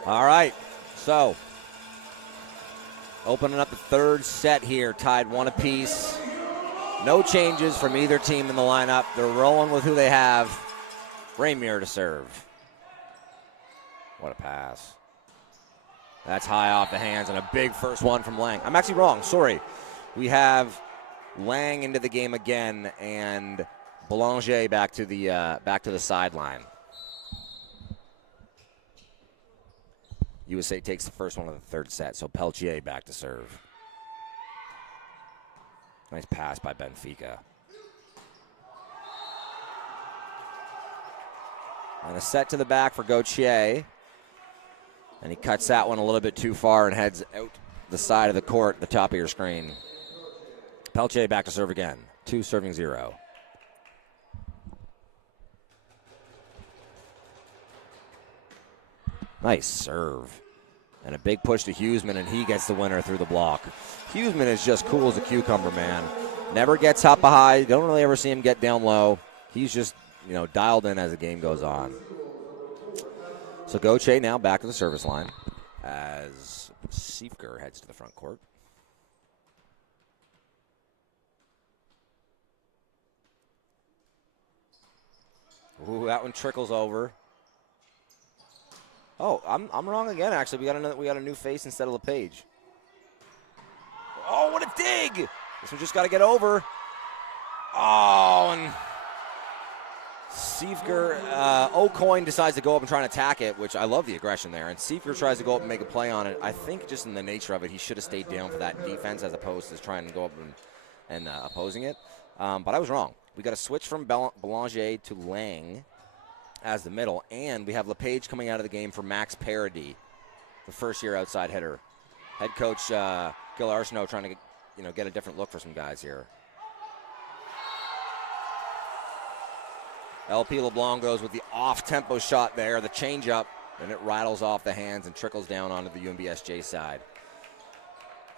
All right, so opening up the third set here, tied 1 apiece. No changes from either team in the lineup. They're rolling with who they have. Rainier to serve. What a pass. That's high off the hands and a big first one from Lang. I'm actually wrong, sorry. We have Lang into the game again and Boulanger back to the sideline. USA takes the first one of the third set, so Peltier back to serve. Nice pass by Benfica. And a set to the back for Gauthier. And he cuts that one a little bit too far and heads out the side of the court, the top of your screen. Peltier back to serve again. 2 serving 0. Nice serve. And a big push to Huseman, and he gets the winner through the block. Huseman is just cool as a cucumber, man. Never gets up high. Don't really ever see him get down low. He's just, dialed in as the game goes on. So Gauthier now back to the service line as Siefker heads to the front court. Ooh, that one trickles over. Oh, I'm wrong again. Actually, we got a new face instead of LePage. Oh, what a dig! This one just got to get over. Oh, and Siefker, O'Coin decides to go up and try and attack it, which I love the aggression there. And Siefker tries to go up and make a play on it. I think just in the nature of it, he should have stayed down for that defense as opposed to trying to go up and opposing it. But I was wrong. We got a switch from Belanger to Lang as the middle, and we have LePage coming out of the game for Max Paradis, the first-year outside hitter. Head coach Gil Arsenault trying to get a different look for some guys here. LP LeBlanc goes with the off-tempo shot there, the changeup, and it rattles off the hands and trickles down onto the UNBSJ side.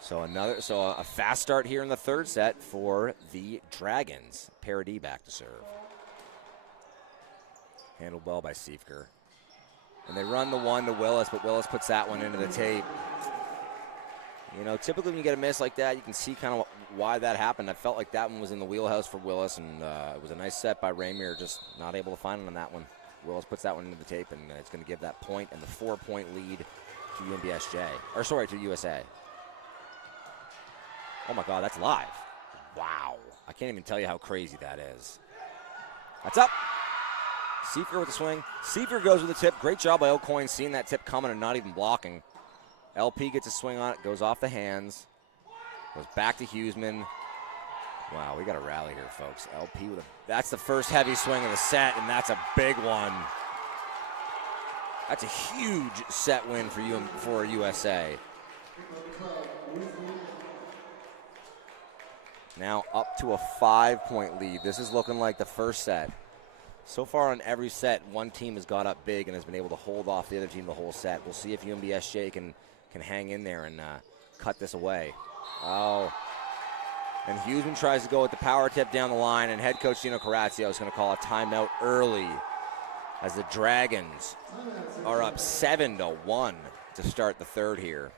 So a fast start here in the third set for the Dragons. Paradis back to serve. Handled well by Siefker. And they run the one to Willis, but Willis puts that one into the tape. Typically when you get a miss like that, you can see kind of why that happened. I felt like that one was in the wheelhouse for Willis, and it was a nice set by Ramier, just not able to find him on that one. Willis puts that one into the tape, and it's going to give that point and the 4-point lead to to USA. Oh my God, that's live. Wow. I can't even tell you how crazy that is. That's up. Siefker with the swing. Siefker goes with the tip. Great job by O'Coin seeing that tip coming and not even blocking. LP gets a swing on it, goes off the hands, goes back to Huseman. Wow, we got a rally here, folks. LP that's the first heavy swing of the set, and that's a big one. That's a huge set win for USA. Now up to a 5-point lead. This is looking like the first set. So far on every set, one team has got up big and has been able to hold off the other team the whole set. We'll see if UNBSJ can hang in there and cut this away. Oh. And Huseman tries to go with the power tip down the line, and head coach Dino Corazio is going to call a timeout early as the Dragons are up 7-1 to start the third here.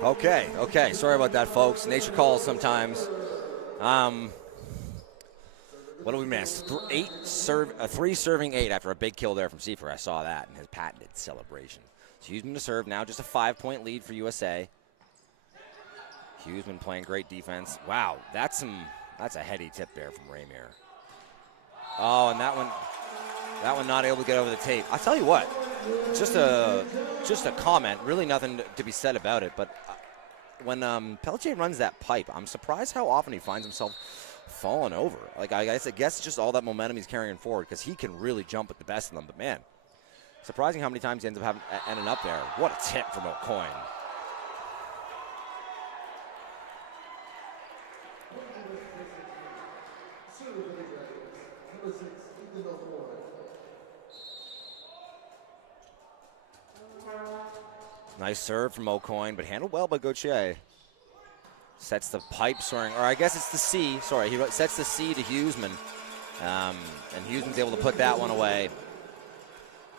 Okay. Sorry about that, folks. Nature calls sometimes. What do we miss? 3 serving 8 after a big kill there from Siefker. I saw that in his patented celebration. So Huseman to serve now, just a 5-point lead for USA. Huseman playing great defense. Wow, that's a heady tip there from Ramier. Oh, and that one not able to get over the tape. I'll tell you what, just a comment, really nothing to be said about it, but when Pelletier runs that pipe, I'm surprised how often he finds himself falling over. Like, I guess just all that momentum he's carrying forward, because he can really jump at the best of them, but man, surprising how many times he ends up ending up there. What a tip from O'Coin. Nice serve from O'Coin, but handled well by Gauthier. Sets the pipe soaring, or I guess it's the C. Sorry, he sets the C to Huseman. And Huseman's able to put that one away.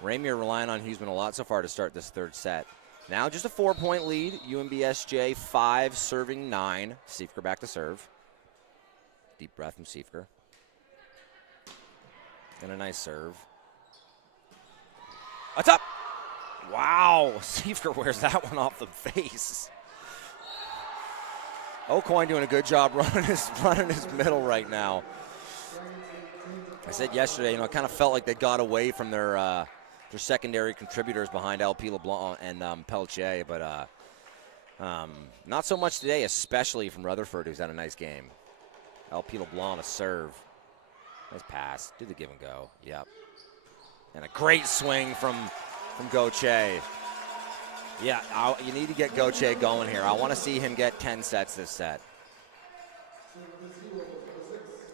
Ramier relying on Huseman a lot so far to start this third set. Now just a 4-point lead. UNBSJ 5, serving 9. Siefker back to serve. Deep breath from Siefker. And a nice serve. It's up! Wow, Siefker wears that one off the face. O'Coin doing a good job running his middle right now. I said yesterday, I kind of felt like they got away from their secondary contributors behind LP LeBlanc and Pelletier, but not so much today, especially from Rutherford, who's had a nice game. LP LeBlanc a serve. Nice pass. Do the give and go. Yep. And a great swing from Gauthier. Yeah, you need to get Gauthier going here. I want to see him get 10 sets this set.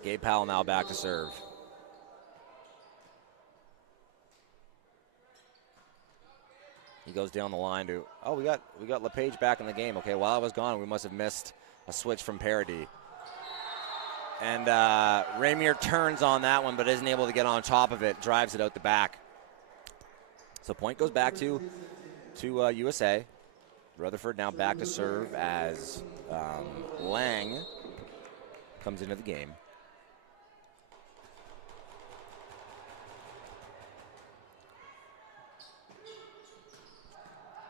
Gabe Powell now back to serve. He goes down the line to, oh, we got LePage back in the game. Okay, while I was gone, we must have missed a switch from Paradis. And Ramier turns on that one, but isn't able to get on top of it, drives it out the back. So point goes back to USA. Rutherford now back to serve as Lang comes into the game.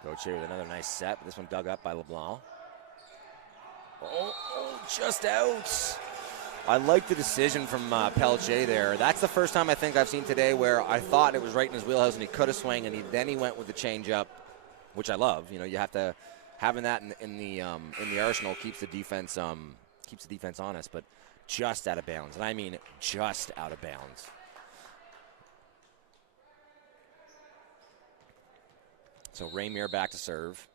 Gauthier with another nice set, but this one dug up by LeBlanc. Oh, just out. I like the decision from Pelletier there. That's the first time I think I've seen today where I thought it was right in his wheelhouse and he could have swung, and then he went with the change-up, which I love. You have to having that in the arsenal keeps the defense honest, but just out of bounds, and I mean just out of bounds. So Ramier back to serve.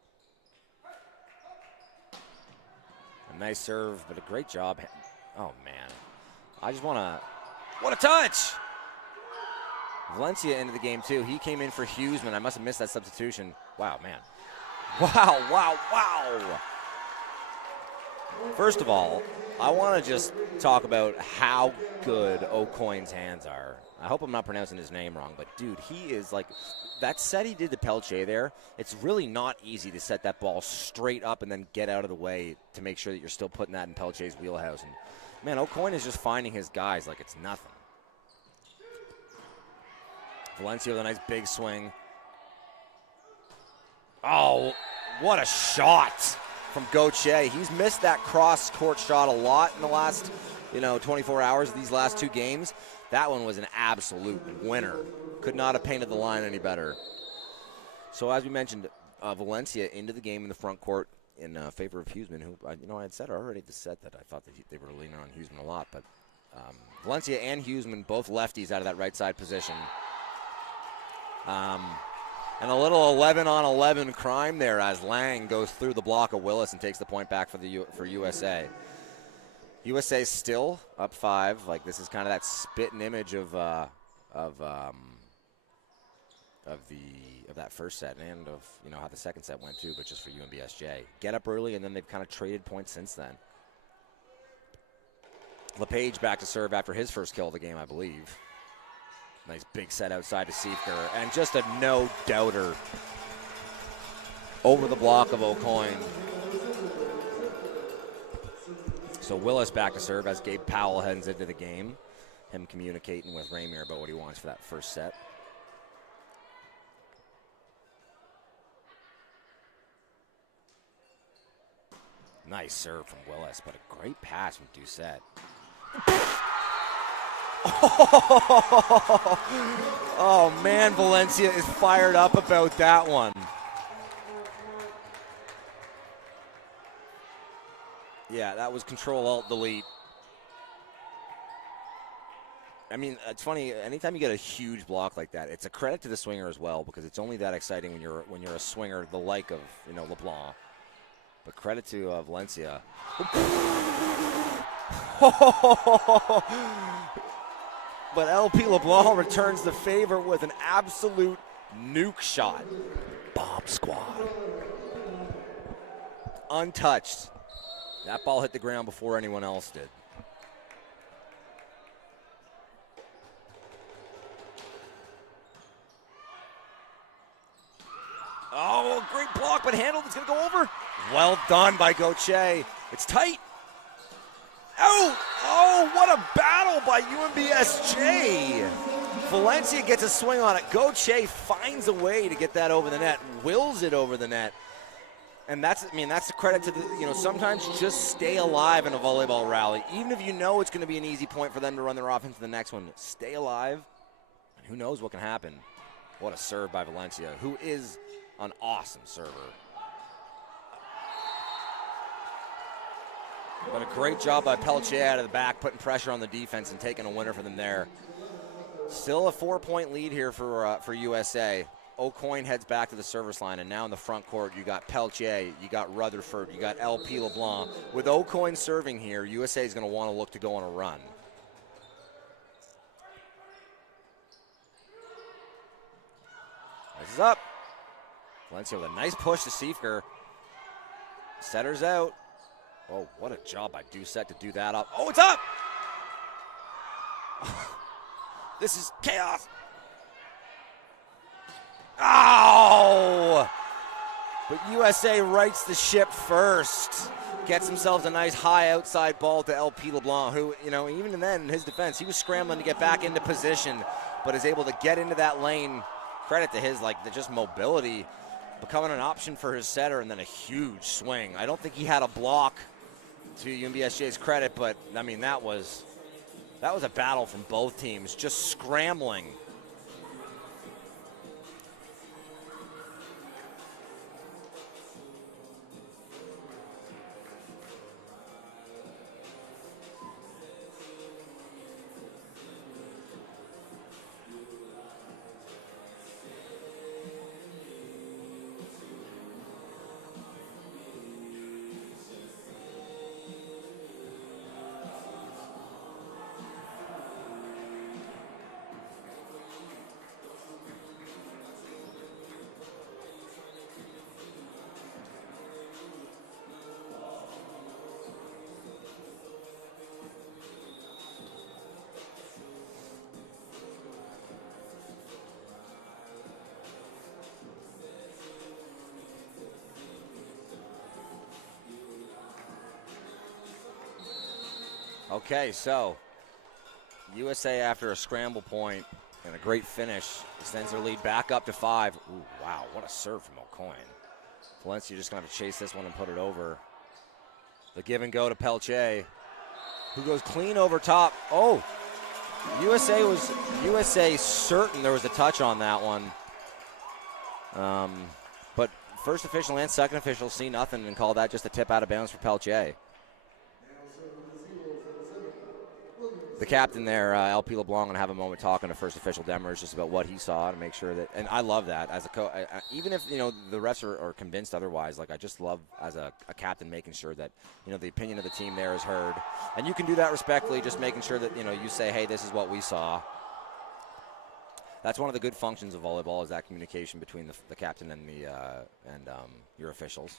A nice serve, but a great job. Oh, man. I just want to... What a touch! Valencia into the game, too. He came in for Huseman. I must have missed that substitution. Wow, man. Wow. First of all, I want to just talk about how good O'Coin's hands are. I hope I'm not pronouncing his name wrong, but, dude, he is like... That set he did to Pelletier there, it's really not easy to set that ball straight up and then get out of the way to make sure that you're still putting that in Pelletier's wheelhouse. And, man, O'Coin is just finding his guys like it's nothing. Valencia with a nice big swing. Oh, what a shot from Gauthier. He's missed that cross-court shot a lot in the last, 24 hours of these last two games. That one was an absolute winner. Could not have painted the line any better. So as we mentioned, Valencia into the game in the front court in favor of Huseman, who, I had said already at the set that I thought that they were leaning on Huseman a lot. But Valencia and Huseman, both lefties out of that right side position. And a little 11-on-11 crime there as Lang goes through the block of Willis and takes the point back for USA. USA still up 5. Like, this is kind of that spitting image of that first set and of how the second set went too, but just for UNBSJ. Get up early, and then they've kind of traded points since then. LePage back to serve after his first kill of the game, I believe. Nice big set outside to Siefker, and just a no-doubter over the block of O'Coin. So Willis back to serve as Gabe Powell heads into the game. Him communicating with Ramier about what he wants for that first set. Nice serve from Willis, but a great pass from Doucette. Oh man, Valencia is fired up about that one. Yeah, that was Control-Alt-Delete. I mean, it's funny. Anytime you get a huge block like that, it's a credit to the swinger as well, because it's only that exciting when you're a swinger the like of LeBlanc. But credit to Valencia. But LP LeBlanc returns the favor with an absolute nuke shot. Bomb squad. Untouched. That ball hit the ground before anyone else did. Oh, great block, but handled. It's going to go over. Well done by Gauthier. It's tight. Oh, what a battle by UNBSJ. Valencia gets a swing on it. Gauthier finds a way to get that over the net, wills it over the net. And that's a credit to the, sometimes just stay alive in a volleyball rally. Even if you know it's going to be an easy point for them to run their offense to the next one, stay alive, and who knows what can happen. What a serve by Valencia, who is an awesome server. But a great job by Pelletier out of the back, putting pressure on the defense and taking a winner for them there. Still a 4-point lead here for USA. O'Coin heads back to the service line, and now in the front court, you got Pelletier, you got Rutherford, you got LP LeBlanc. With O'Coin serving here, USA is going to want to look to go on a run. This is up. Valencia with a nice push to Siefker. Setter's out. Oh, what a job by Doucette to do that up. Oh, it's up! This is chaos. Oh! But USA rights the ship first. Gets themselves a nice high outside ball to LP LeBlanc, who, even then in his defense, he was scrambling to get back into position, but is able to get into that lane. Credit to his, just mobility, becoming an option for his setter, and then a huge swing. I don't think he had a block, to UNBSJ's credit, but, that was a battle from both teams, just scrambling. Okay, so USA, after a scramble point and a great finish, extends their lead back up to 5. Ooh, wow, what a serve from O'Coin. Valencia just going to have to chase this one and put it over. The give and go to Pelletier, who goes clean over top. Oh, USA certain there was a touch on that one. But first official and second official see nothing and call that just a tip out of bounds for Pelletier. The captain there, LP LeBlanc, going to have a moment talking to first official Demers just about what he saw to make sure that, and I love that as a even if the refs are convinced otherwise. I just love as a captain making sure that the opinion of the team there is heard, and you can do that respectfully, just making sure that you say, hey, this is what we saw. That's one of the good functions of volleyball, is that communication between the captain and your officials.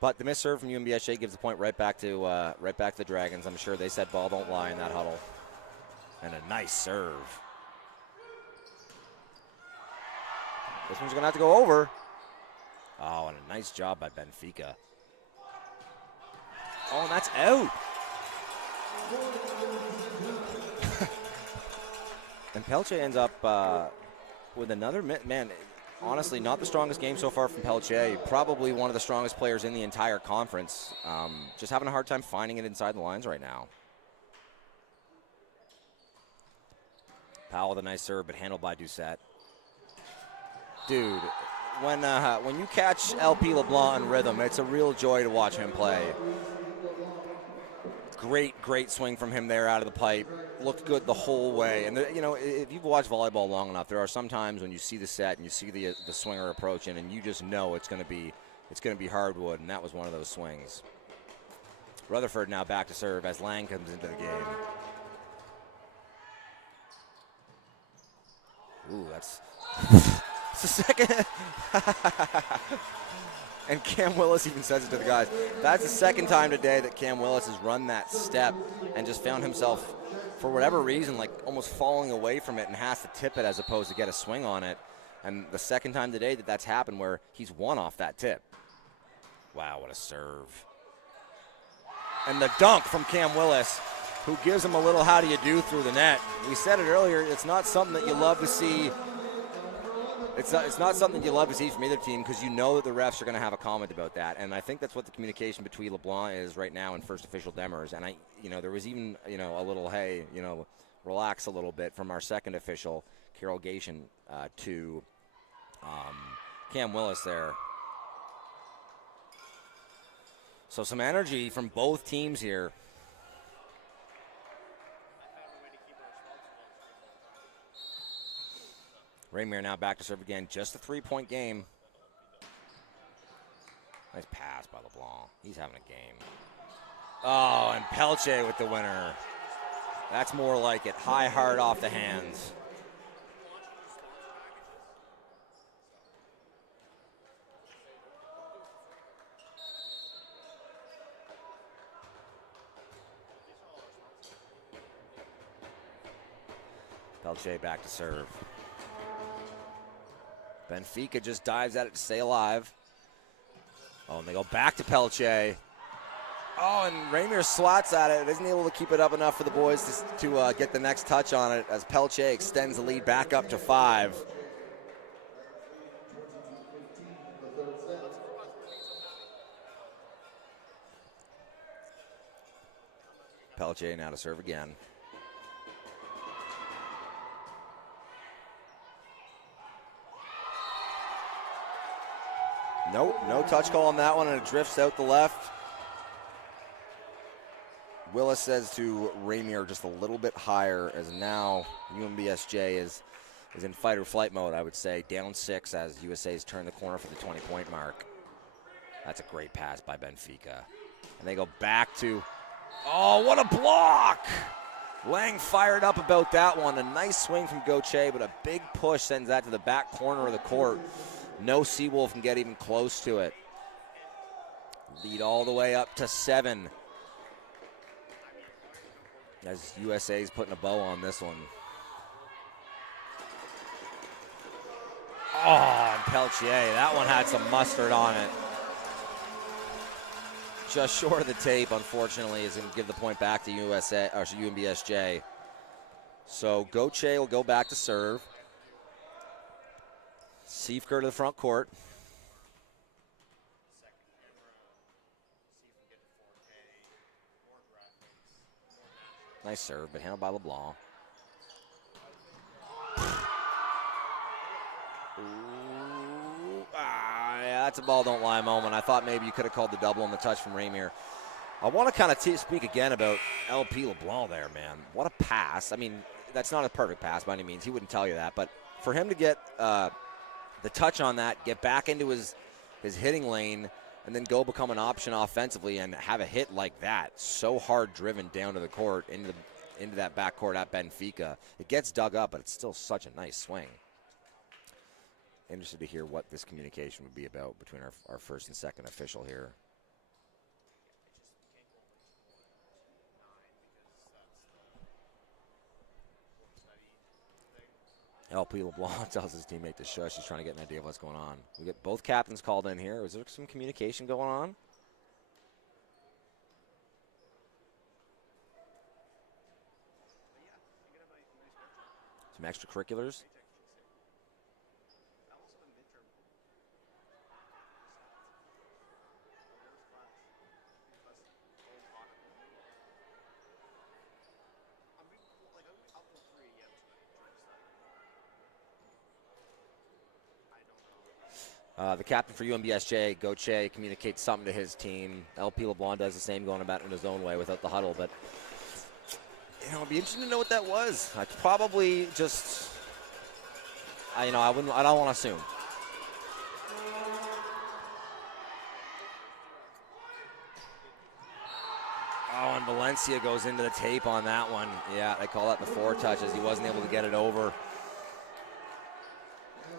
But the missed serve from UNBSJ gives the point right back to the Dragons. I'm sure they said ball don't lie in that huddle. And a nice serve. This one's going to have to go over. Oh, and a nice job by Benfica. Oh, and that's out. And Pelletier ends up with another man. Honestly, not the strongest game so far from Pelletier. Probably one of the strongest players in the entire conference. Just having a hard time finding it inside the lines right now. Powell with a nice serve, but handled by Doucette. Dude, when you catch LP LeBlanc in rhythm, it's a real joy to watch him play. Great swing from him there out of the pipe. Looked good the whole way. And you know, if you've watched volleyball long enough, there are some times when you see the set and you see the swinger approaching, and you just know it's going to be hardwood. And that was one of those swings. Rutherford now back to serve as Lang comes into the game. Ooh, that's the second. And Cam Willis even says it to the guys. That's the second time today that Cam Willis has run that step and just found himself, for whatever reason, like almost falling away from it and has to tip it as opposed to get a swing on it. And the second time today that that's happened where he's won off that tip. Wow, what a serve. And the dunk from Cam Willis, who gives him a little how do you do through the net. We said it earlier, it's not something that you love to see. It's not something you love to see from either team because you know that the refs are going to have a comment about that. And I think that's what the communication between LeBlanc is right now and first official Demers. And there was even, a little, hey, relax a little bit from our second official, Carol Gation, to Cam Willis there. So some energy from both teams here. Raymer now back to serve again. Just a 3-point game. Nice pass by LeBlanc. He's having a game. Oh, and Pelche with the winner. That's more like it. High, hard off the hands. Pelche back to serve. Benfica just dives at it to stay alive. Oh, and they go back to Pelche. Oh, and Raymer swats at it. Isn't able to keep it up enough for the boys to get the next touch on it as Pelche extends the lead back up to 5. Pelche now to serve again. Nope, no touch call on that one, and it drifts out the left. Willis says to Raymer just a little bit higher, as now UNBSJ is in fight or flight mode, I would say. Down 6 as USA's turned the corner for the 20-point mark. That's a great pass by Benfica. And they go back to, oh, what a block! Lang fired up about that one. A nice swing from Gauthier, but a big push sends that to the back corner of the court. No Seawolf can get even close to it. Lead all the way up to 7. As USA's putting a bow on this one. Oh, and Peltier, that one had some mustard on it. Just short of the tape, unfortunately, is going to give the point back to UNBSJ. So Gauthier will go back to serve. Siefker to the front court. Nice serve, but handled by LeBlanc. Yeah, that's a ball don't lie moment. I thought maybe you could have called the double on the touch from Raymer. I want to kind of speak again about LP LeBlanc there, man. What a pass. I mean, that's not a perfect pass by any means. He wouldn't tell you that. But for him to get the touch on that, get back into his hitting lane, and then go become an option offensively and have a hit like that, so hard driven down to the court, into that backcourt at Benfica. It gets dug up, but it's still such a nice swing. Interested to hear what this communication would be about between our first and second official here. LP LeBlanc tells his teammate to shush. He's trying to get an idea of what's going on. We get both captains called in here. Is there some communication going on? Some extracurriculars? The captain for UNBSJ, Gauthier, communicates something to his team. LP LeBlanc does the same, going about it in his own way without the huddle. But, it'd be interesting to know what that was. It's probably just, I don't want to assume. Oh, and Valencia goes into the tape on that one. Yeah, they call that the foretouch as he wasn't able to get it over.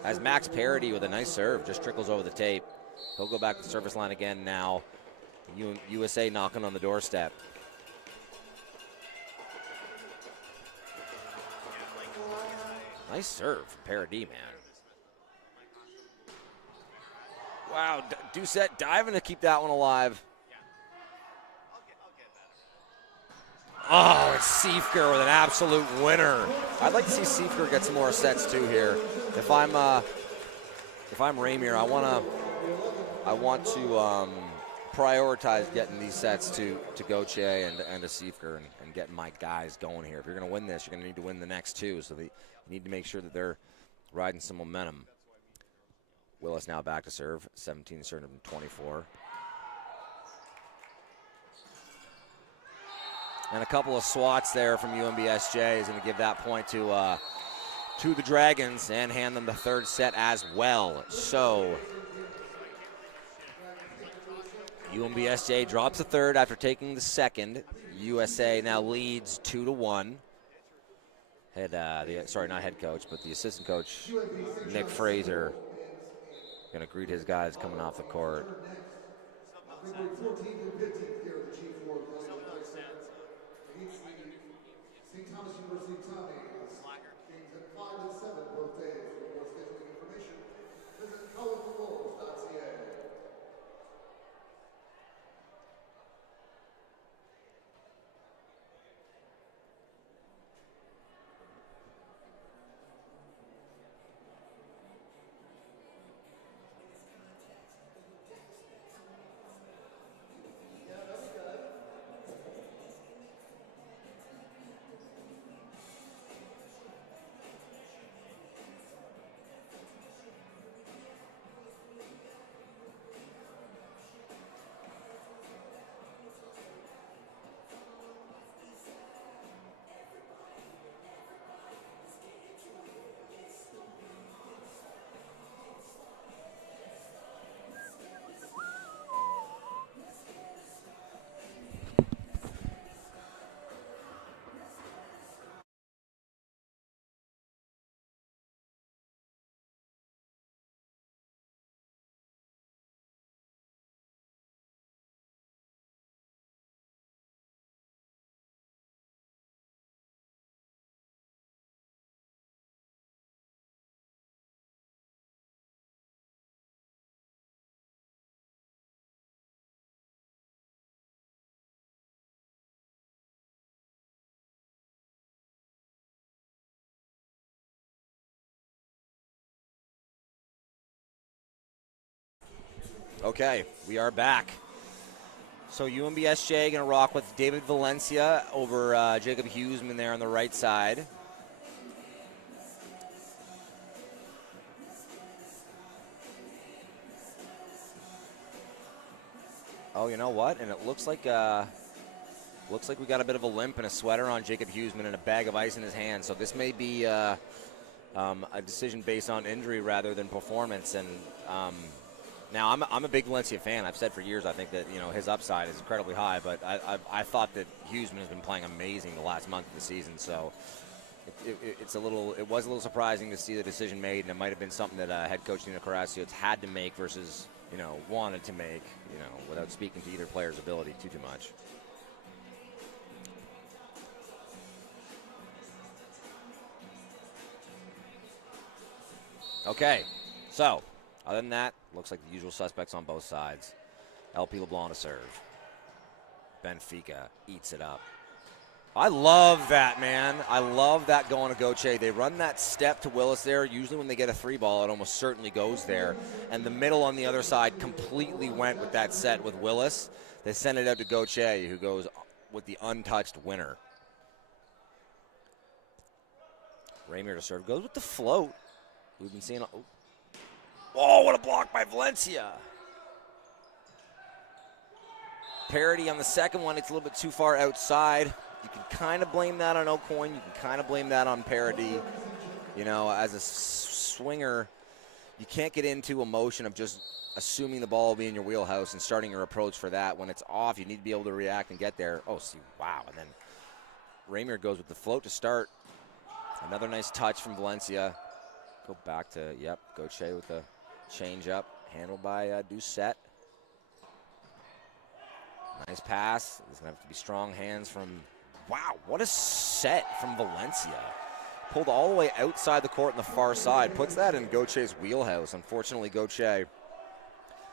As Max Parody with a nice serve, just trickles over the tape. He'll go back to the service line again now. USA knocking on the doorstep. Nice serve from Parody, man. Wow, Doucette diving to keep that one alive. Oh, it's Siefker with an absolute winner. I'd like to see Siefker get some more sets too here. If I'm Ramier, I want to prioritize getting these sets to Gauthier and to Siefker and getting my guys going here. If you're going to win this, you're going to need to win the next two. So you need to make sure that they're riding some momentum. Willis now back to serve, 17 serving 24. And a couple of swats there from UNBSJ is going to give that point to the Dragons and hand them the third set as well. So UNBSJ drops the third after taking the second. USA now leads 2-1. Not head coach, but the assistant coach, Nick Fraser, going to greet his guys coming off the court. St. Thomas University Tommy games at 5 and 7 both days. For more scheduling information, visit colorfulwolves.ca. Okay, we are back. So UNBSJ going to rock with David Valencia over Jacob Huseman there on the right side. Oh, you know what? And it looks like we got a bit of a limp and a sweater on Jacob Huseman and a bag of ice in his hand. So this may be a decision based on injury rather than performance. And now I'm a big Valencia fan. I've said for years I think that his upside is incredibly high. But I thought that Huseman has been playing amazing the last month of the season. So it was a little surprising to see the decision made, and it might have been something that head coach Nino Carrasco had to make versus wanted to make, without speaking to either player's ability too much. Okay, so other than that, looks like the usual suspects on both sides. LP LeBlanc to serve. Benfica eats it up. I love that, man. I love that going to Gauthier. They run that step to Willis there. Usually when they get a three ball, it almost certainly goes there. And the middle on the other side completely went with that set with Willis. They send it out to Gauthier, who goes with the untouched winner. Ramier to serve. Goes with the float. We've been seeing... Oh, what a block by Valencia. Parity on the second one, it's a little bit too far outside. You can kind of blame that on O'Coin. You can kind of blame that on Parity. You know, as a swinger, you can't get into a motion of just assuming the ball will be in your wheelhouse and starting your approach for that. When it's off, you need to be able to react and get there. Oh, see, wow. And then Ramier goes with the float to start. Another nice touch from Valencia. Go back to, yep, Gauthier with the change up, handled by Doucette. Nice pass. There's going to have to be strong hands from, wow, what a set from Valencia. Pulled all the way outside the court on the far side. Puts that in Gauthier's wheelhouse. Unfortunately, Gauthier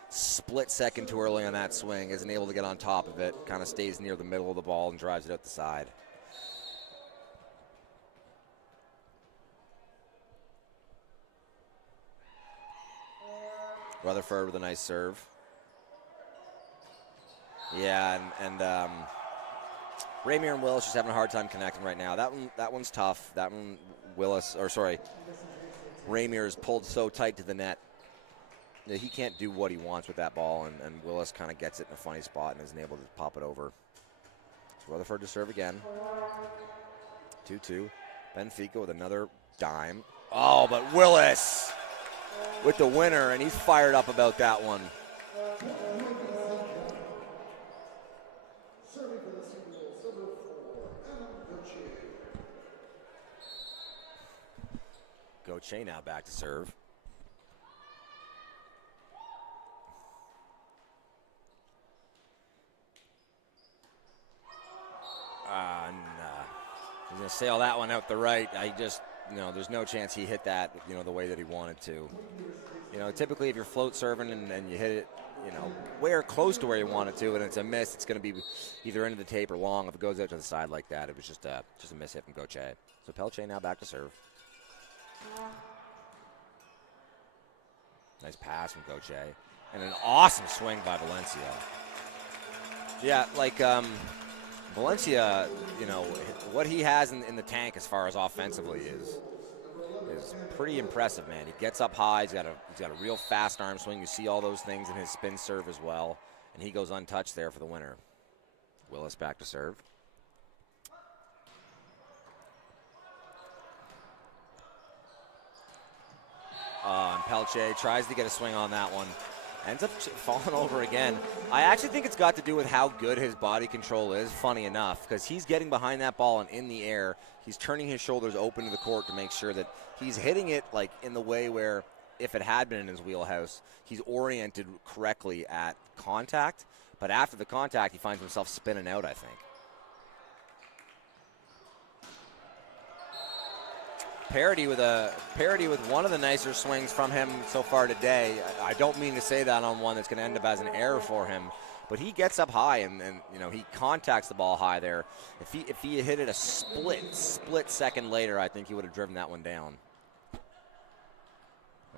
split second too early on that swing. Isn't able to get on top of it. Kind of stays near the middle of the ball and drives it out the side. Rutherford with a nice serve. Yeah, and Ramier and Willis just having a hard time connecting right now. That one's tough. That one, Ramier is pulled so tight to the net that he can't do what he wants with that ball, and Willis kind of gets it in a funny spot and isn't able to pop it over. So Rutherford to serve again. 2-2. Benfica with another dime. Oh, but Willis with the winner, and he's fired up about that one. Gauthier now back to serve. He's going to sail that one out the right. There's no chance he hit that, the way that he wanted to. Typically if you're float serving and you hit it, where close to where you want it to, and it's a miss, it's going to be either into the tape or long. If it goes out to the side like that, it was just a miss hit from Gauthier. So Pelche now back to serve. Nice pass from Gauthier. And an awesome swing by Valencia. Yeah, Valencia, what he has in the tank as far as offensively is pretty impressive, man. He gets up high. He's got a real fast arm swing. You see all those things in his spin serve as well. And he goes untouched there for the winner. Willis back to serve. And Pelche tries to get a swing on that one. Ends up falling over again. I actually think it's got to do with how good his body control is, funny enough, because he's getting behind that ball and in the air. He's turning his shoulders open to the court to make sure that he's hitting it in the way where if it had been in his wheelhouse, he's oriented correctly at contact. But after the contact, he finds himself spinning out, I think. Parity with one of the nicer swings from him so far today. I don't mean to say that on one that's going to end up as an error for him, but he gets up high and he contacts the ball high there. If he had hit it a split second later, I think he would have driven that one down.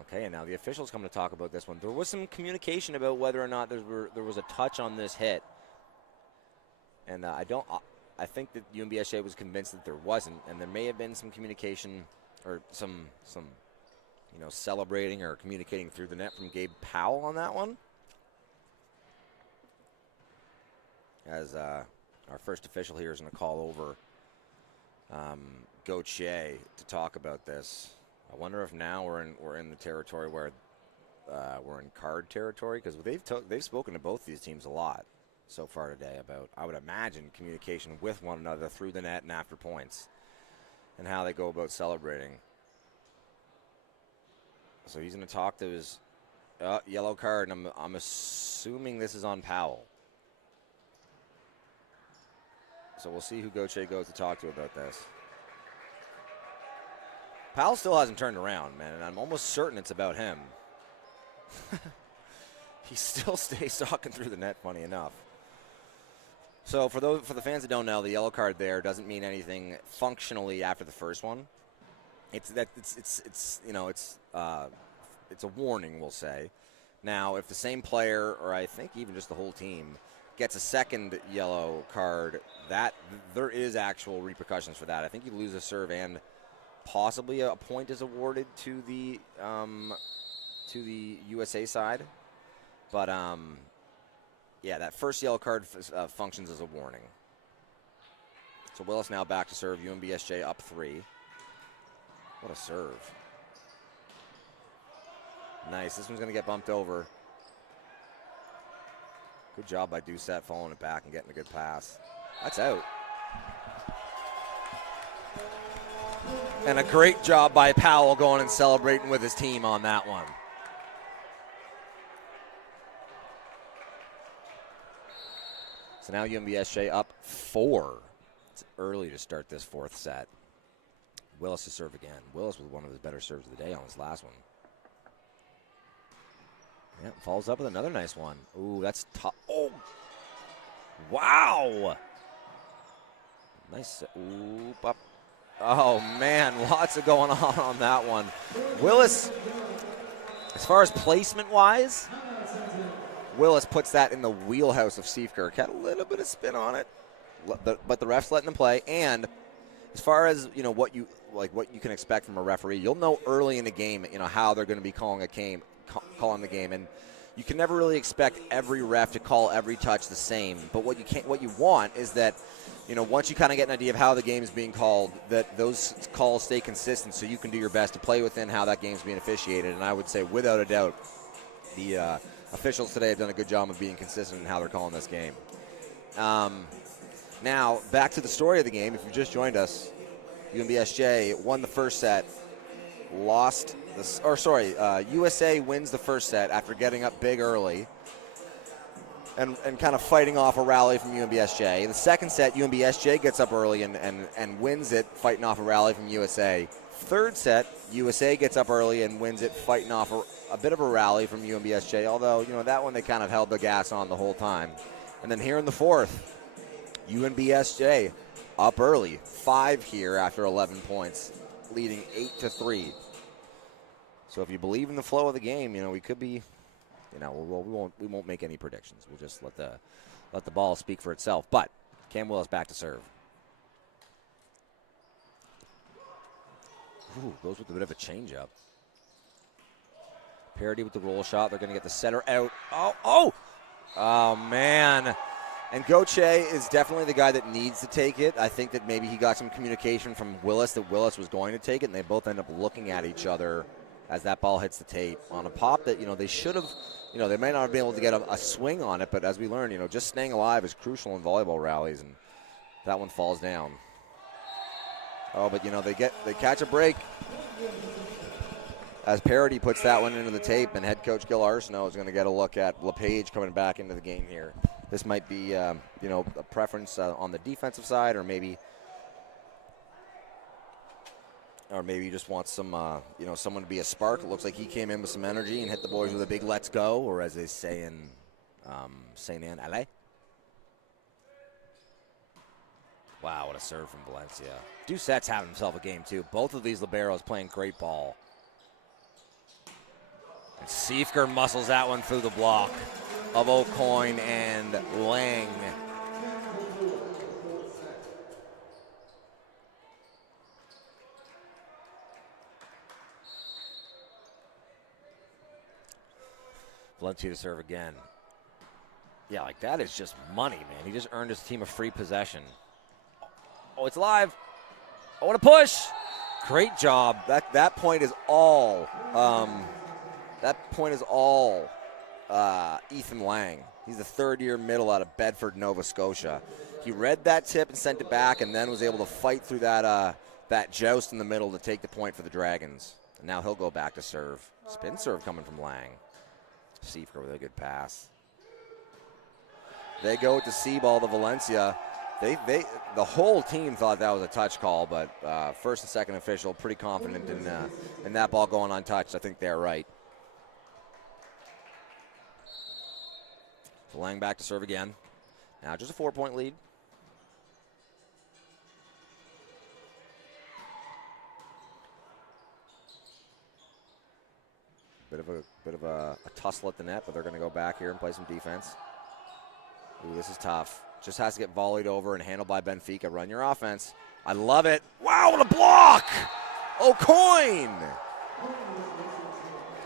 Okay, and now the officials come to talk about this one. There was some communication about whether or not there was a touch on this hit, and I think that UNBSJ was convinced that there wasn't, and there may have been some communication or some celebrating or communicating through the net from Gabe Powell on that one. As our first official here is going to call over Gauthier to talk about this. I wonder if now we're in the territory where we're in card territory, because they've spoken to both these teams a lot so far today about, I would imagine, communication with one another through the net and after points and how they go about celebrating. So he's going to talk to his yellow card, and I'm assuming this is on Powell. So we'll see who Gauthier goes to talk to about this. Powell still hasn't turned around, man, and I'm almost certain it's about him. He still stays talking through the net, funny enough. So for the fans that don't know, the yellow card there doesn't mean anything functionally after the first one. It's a warning, we'll say. Now, if the same player, or I think even just the whole team, gets a second yellow card, that there is actual repercussions for that. I think you lose a serve and possibly a point is awarded to the to the USA side. But, yeah, that first yellow card functions as a warning. So Willis now back to serve. UNBSJ up 3. What a serve. Nice. This one's going to get bumped over. Good job by Doucette following it back and getting a good pass. That's out. And a great job by Powell going and celebrating with his team on that one. So now UNBSJ up 4. It's early to start this 4th set. Willis to serve again. Willis with one of his better serves of the day on his last one. Yeah, follows up with another nice one. Ooh, that's tough. Oh, wow. Nice. Oop, up. Oh, man, lots of going on that one. Willis, as far as placement-wise, Willis puts that in the wheelhouse of Siefker. Had a little bit of spin on it, but the ref's letting them play. And as far as, you know, what you can expect from a referee, you'll know early in the game, you know, how they're going to be calling the game. And you can never really expect every ref to call every touch the same. But what you want is that, you know, once you kind of get an idea of how the game is being called, that those calls stay consistent so you can do your best to play within how that game's being officiated. And I would say, without a doubt, the officials today have done a good job of being consistent in how they're calling this game. Now, back to the story of the game. If you just joined us, UNBSJ won the first set, USA wins the first set after getting up big early and kind of fighting off a rally from UNBSJ. In the second set, UNBSJ gets up early and wins it, fighting off a rally from USA. Third set, USA gets up early and wins it, fighting off a bit of a rally from UNBSJ, although, you know, that one they kind of held the gas on the whole time. And then here in the fourth, UNBSJ up early, 5 here after 11 points, leading 8-3. So if you believe in the flow of the game, you know, we could be, you know, we won't make any predictions. We'll just let the ball speak for itself. But Cam Willis back to serve. Ooh, goes with a bit of a changeup. Parity with the roll shot. They're going to get the setter out. Oh, man. And Goche is definitely the guy that needs to take it. I think that maybe he got some communication from Willis that Willis was going to take it, and they both end up looking at each other as that ball hits the tape on a pop that, you know, they should have, you know, they might not have been able to get a swing on it, but as we learned, you know, just staying alive is crucial in volleyball rallies, and that one falls down. Oh, but, you know, they catch a break as Parity puts that one into the tape, and head coach Gil Arsenault is going to get a look at LePage coming back into the game here. This might be, you know, a preference on the defensive side, or maybe you just want some, you know, someone to be a spark. It looks like he came in with some energy and hit the boys with a big let's go, or as they say in St. Anne, LA. Wow, what a serve from Valencia. Doucette's having himself a game, too. Both of these liberos playing great ball. And Siefker muscles that one through the block of O'Coin and Lang. Valencia to serve again. Yeah, like that is just money, man. He just earned his team a free possession. Oh, it's live. Oh, what a push. Great job. That point is all. Ethan Lang. He's the third-year middle out of Bedford, Nova Scotia. He read that tip and sent it back, and then was able to fight through that joust in the middle to take the point for the Dragons. And now he'll go back to serve. Spin serve coming from Lang. Siefker with a good pass. They go to C-ball to Valencia. The whole team thought that was a touch call, but first and second official pretty confident in that ball going untouched. I think they're right. So Lang back to serve again. Now just a 4-point lead. Bit of a tussle at the net, but they're going to go back here and play some defense. Ooh, this is tough. Just has to get volleyed over and handled by Benfica. Run your offense. I love it. Wow, what a block! O'Coin!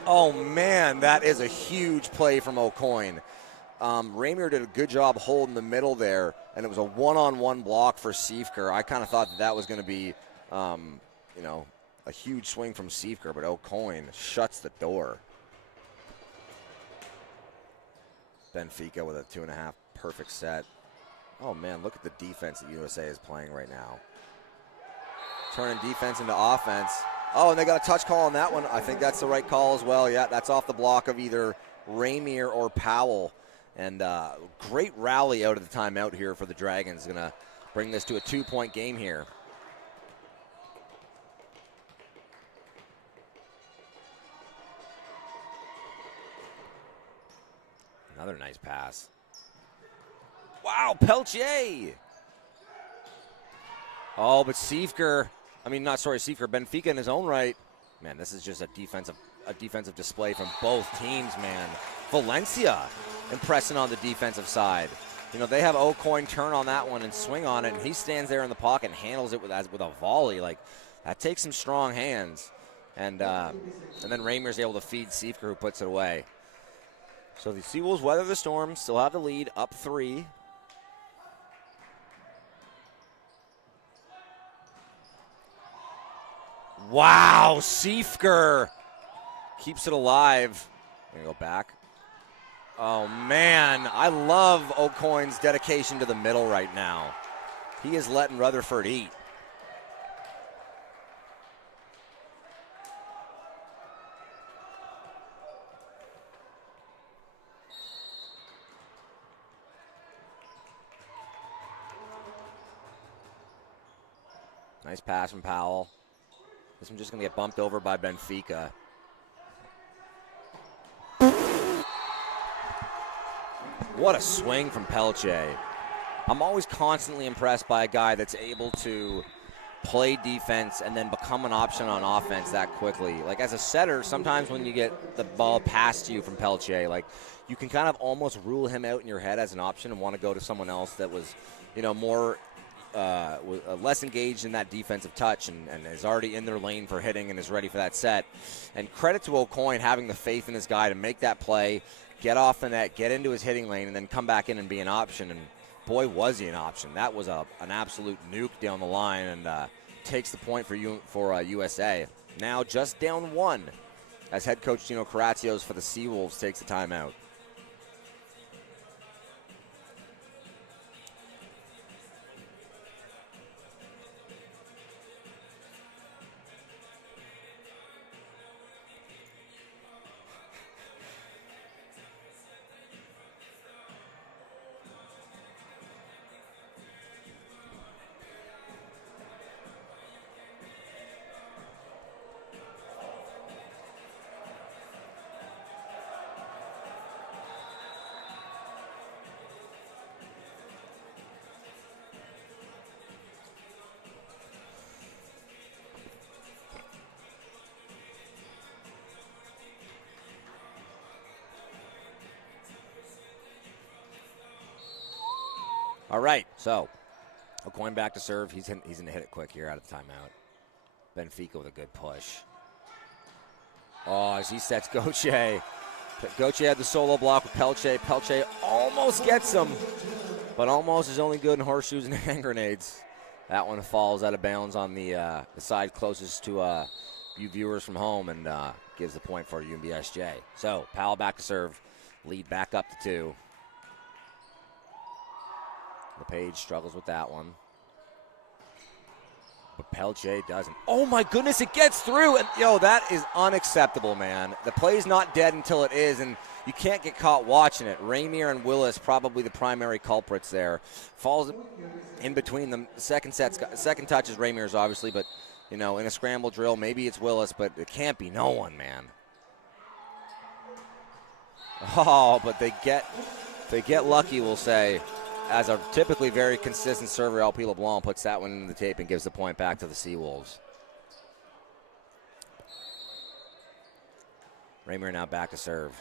Oh, man, that is a huge play from O'Coin. Ramier did a good job holding the middle there, and it was a one-on-one block for Siefker. I kind of thought that was going to be, you know, a huge swing from Siefker, but O'Coin shuts the door. Benfica with a 2.5 perfect set. Oh, man, look at the defense that USA is playing right now. Turning defense into offense. Oh, and they got a touch call on that one. I think that's the right call as well. Yeah, that's off the block of either Ramier or Powell. And great rally out of the timeout here for the Dragons. Going to bring this to a 2-point game here. Another nice pass. Wow, Peltier. Oh, but Siefker, Benfica in his own right. Man, this is just a defensive display from both teams, man. Valencia impressing on the defensive side. You know, they have O'Coin turn on that one and swing on it, and he stands there in the pocket and handles it with a volley. Like, that takes some strong hands. And then Ramier's able to feed Siefker, who puts it away. So the Seawolves weather the storm, still have the lead, up 3. Wow, Siefker keeps it alive. Gonna go back. Oh, man, I love O'Coin's dedication to the middle right now. He is letting Rutherford eat. Nice pass from Powell. This one's just going to get bumped over by Benfica. What a swing from Peltier. I'm always constantly impressed by a guy that's able to play defense and then become an option on offense that quickly. Like, as a setter, sometimes when you get the ball passed to you from Peltier, like, you can kind of almost rule him out in your head as an option and want to go to someone else that was, you know, more less engaged in that defensive touch and is already in their lane for hitting and is ready for that set. And credit to O'Coin having the faith in this guy to make that play, get off the net, get into his hitting lane, and then come back in and be an option. And boy, was he an option. That was an absolute nuke down the line, and takes the point for USA. Now just down 1 as head coach Gino Karatsios for the Seawolves takes the timeout. All right, so O'Coin back to serve. He's going to hit it quick here out of the timeout. Benfica with a good push. Oh, as he sets Gauthier. Gauthier had the solo block with Peltier. Peltier almost gets him, but almost is only good in horseshoes and hand grenades. That one falls out of bounds on the side closest to you viewers from home and gives the point for UNBSJ. So Powell back to serve. Lead back up to 2. LePage struggles with that one. But Peltier doesn't. Oh, my goodness, it gets through. And, that is unacceptable, man. The play's not dead until it is, and you can't get caught watching it. Ramier and Willis probably the primary culprits there. Falls in between them. Second touch is Ramier's, obviously, but, in a scramble drill, maybe it's Willis, but it can't be no one, man. Oh, but they get lucky, we'll say. As a typically very consistent server, LP LeBlanc puts that one in the tape and gives the point back to the Seawolves. Ramier now back to serve.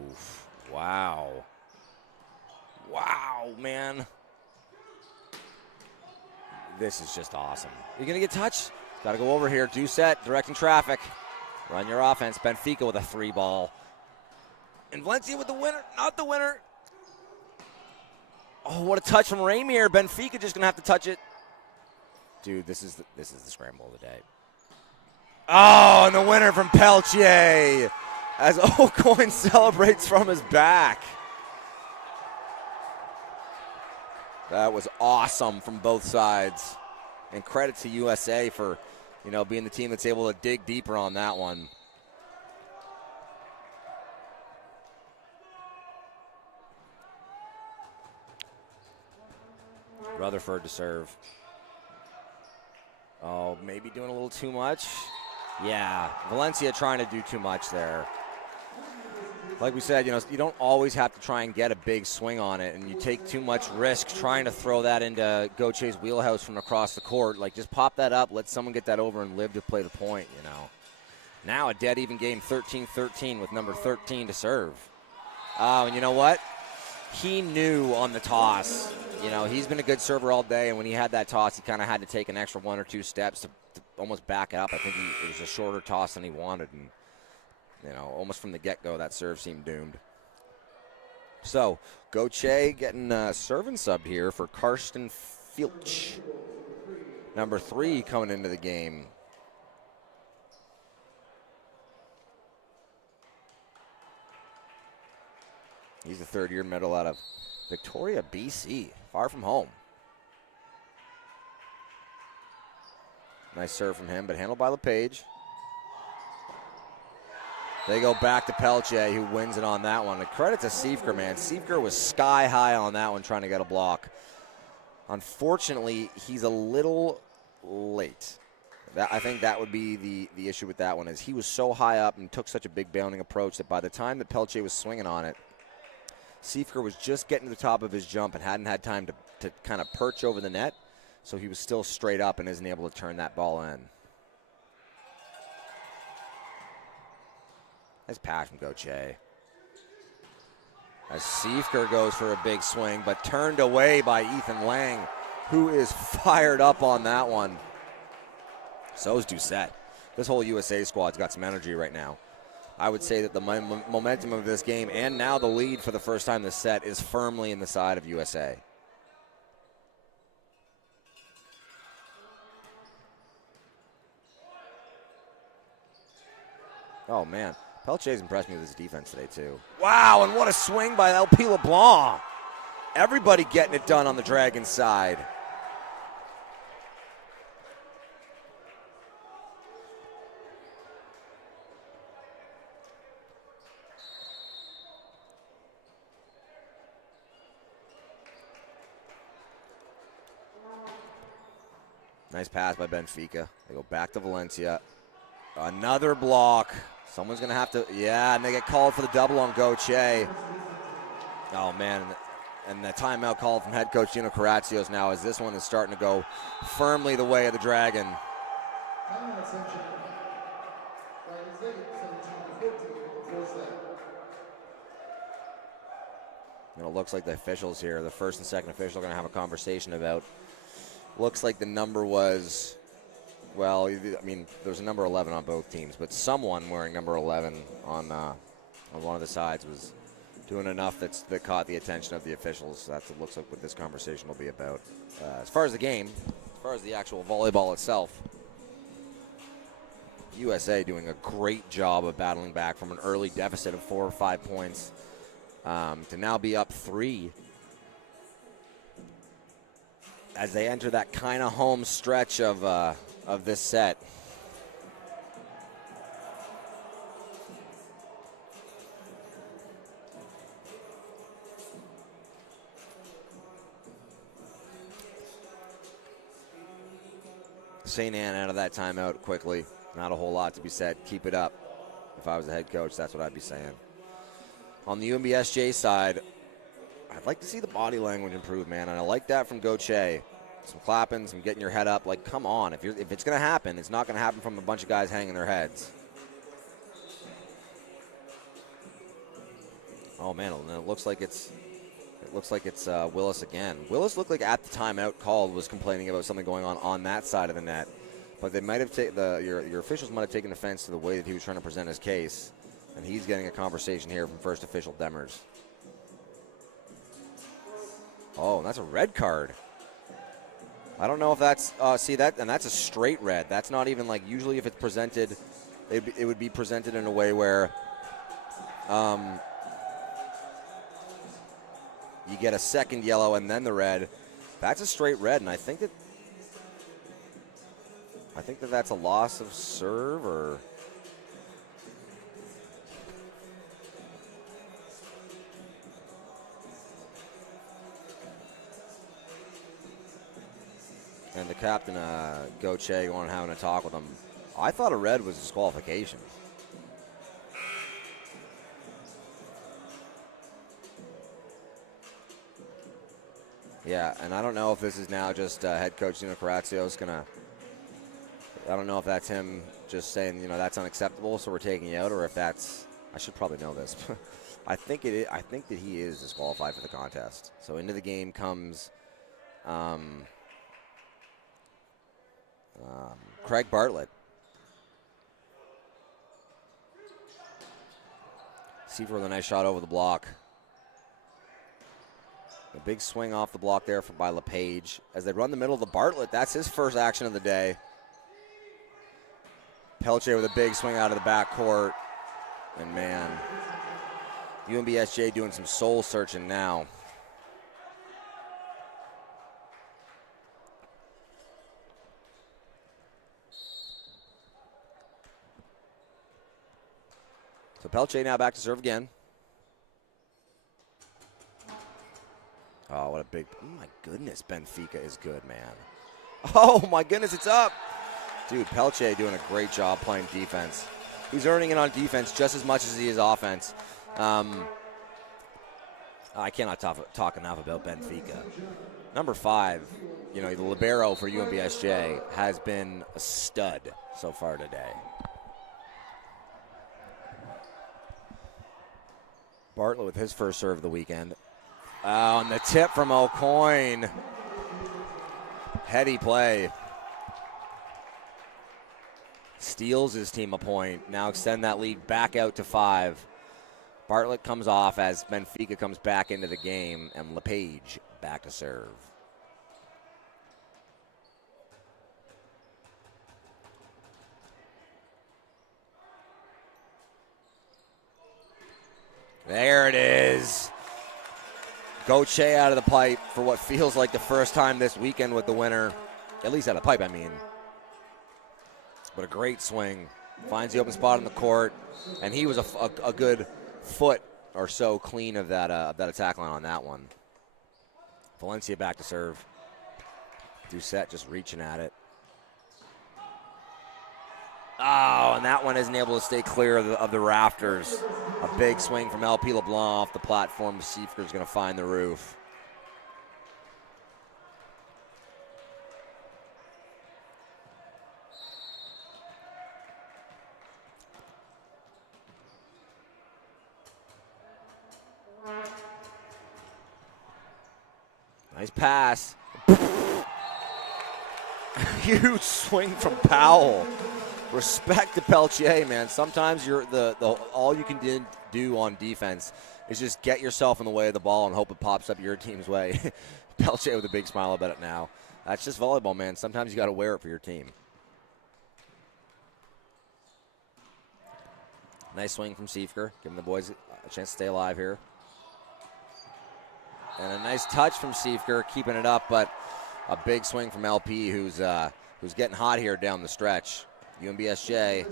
Oof. Wow. Wow, man. This is just awesome. You're going to get touched? Got to go over here. Do set, directing traffic. Run your offense. Benfica with a 3 ball. And Valencia with the winner. Not the winner. Oh, what a touch from Raimier. Benfica just going to have to touch it. Dude, this is the scramble of the day. Oh, and the winner from Peltier as Aucoin celebrates from his back. That was awesome from both sides. And credit to USA for, being the team that's able to dig deeper on that one. Rutherford to serve. Oh, maybe doing a little too much. Yeah, Valencia trying to do too much there. Like we said, you don't always have to try and get a big swing on it, and you take too much risk trying to throw that into Gautier's wheelhouse from across the court. Like, just pop that up, let someone get that over, and live to play the point, Now a dead even game, 13-13 with number 13 to serve. And you know what? He knew on the toss. He's been a good server all day, and when he had that toss, he kind of had to take an extra 1 or 2 steps to almost back it up. I think it was a shorter toss than he wanted, and almost from the get-go, that serve seemed doomed. So, Gauthier getting serving subbed here for Karsten Filch. Number 3 coming into the game. He's a third-year medal out of Victoria, BC, far from home. Nice serve from him, but handled by LePage. They go back to Pelche, who wins it on that one. And credit to Siefker, man. Siefker was sky high on that one trying to get a block. Unfortunately, he's a little late. I think that would be the issue with that one, is he was so high up and took such a big bounding approach that by the time that Pelche was swinging on it, Siefker was just getting to the top of his jump and hadn't had time to kind of perch over the net, so he was still straight up and isn't able to turn that ball in. Nice pass from Gauthier. As Siefker goes for a big swing, but turned away by Ethan Lang, who is fired up on that one. So is Doucette. This whole USA squad's got some energy right now. I would say that the momentum of this game, and now the lead for the first time this set, is firmly in the side of USA. Oh, man. Pelche's impressed me with his defense today, too. Wow, and what a swing by LP LeBlanc. Everybody getting it done on the Dragons side. Nice pass by Benfica. They go back to Valencia. Another block. Someone's going to have to, and they get called for the double on Gauthier. Oh, man. And the timeout call from head coach Gino Karatsios now, as this one is starting to go firmly the way of the Dragon. And it looks like the officials here, the first and second official, are going to have a conversation about. Looks like the number was, well, I mean, there's a number 11 on both teams, but someone wearing number 11 on one of the sides was doing enough that caught the attention of the officials. That's what looks like what this conversation will be about. As far as the game, as far as the actual volleyball itself, USA doing a great job of battling back from an early deficit of 4 or 5 points to now be up 3. As they enter that kind of home stretch of this set. St. Anne out of that timeout quickly. Not a whole lot to be said. Keep it up. If I was the head coach, that's what I'd be saying. On the UNBSJ side, I'd like to see the body language improve, man, and I like that from Gauthier. Some clapping, some getting your head up. Like, come on, if it's going to happen, it's not going to happen from a bunch of guys hanging their heads. Oh man, it looks like it's Willis again. Willis looked like at the timeout called was complaining about something going on that side of the net, but they might have your officials might have taken offense to the way that he was trying to present his case, and he's getting a conversation here from first official Demers. Oh, and that's a red card. I don't know if that's that's a straight red. That's not even like, usually if it's presented, it would be presented in a way where you get a second yellow and then the red. That's a straight red, and I think that that's a loss of serve, or and the captain, Goche, going and having a talk with him. I thought a red was disqualification. Yeah, and I don't know if this is now just head coach Zeno Corazio's gonna. I don't know if that's him just saying, that's unacceptable, so we're taking you out, or if that's. I should probably know this. I think it is. I think that he is disqualified for the contest. So into the game comes Craig Bartlett. Seaver with a nice shot over the block. A big swing off the block there by LePage. As they run the middle of the Bartlett, that's his first action of the day. Pelche with a big swing out of the backcourt. And man, UNBSJ doing some soul searching now. So Pelche now back to serve again. Oh, what a big, oh my goodness, Benfica is good, man. Oh my goodness, it's up. Dude, Pelche doing a great job playing defense. He's earning it on defense just as much as he is offense. I cannot talk enough about Benfica. Number 5, the libero for UNBSJ has been a stud so far today. Bartlett with his first serve of the weekend. Oh, and the tip from O'Coin. Heady play. Steals his team a point. Now extend that lead back out to 5. Bartlett comes off as Benfica comes back into the game, and LePage back to serve. There it is. Goche out of the pipe for what feels like the first time this weekend with the winner. At least out of the pipe, I mean. But a great swing. Finds the open spot on the court. And he was a good foot or so clean of that attack line on that one. Valencia back to serve. Doucette just reaching at it. Oh, and that one isn't able to stay clear of the rafters. A big swing from LP LeBlanc off the platform. Siefer's going to find the roof. Nice pass. Huge swing from Powell. Respect to Pelche, man. Sometimes you're all you can do on defense is just get yourself in the way of the ball and hope it pops up your team's way. Pelche with a big smile about it now. That's just volleyball, man. Sometimes you got to wear it for your team. Nice swing from Siefer, giving the boys a chance to stay alive here. And a nice touch from Siefer, keeping it up, but a big swing from LP, who's getting hot here down the stretch. UNBSJ,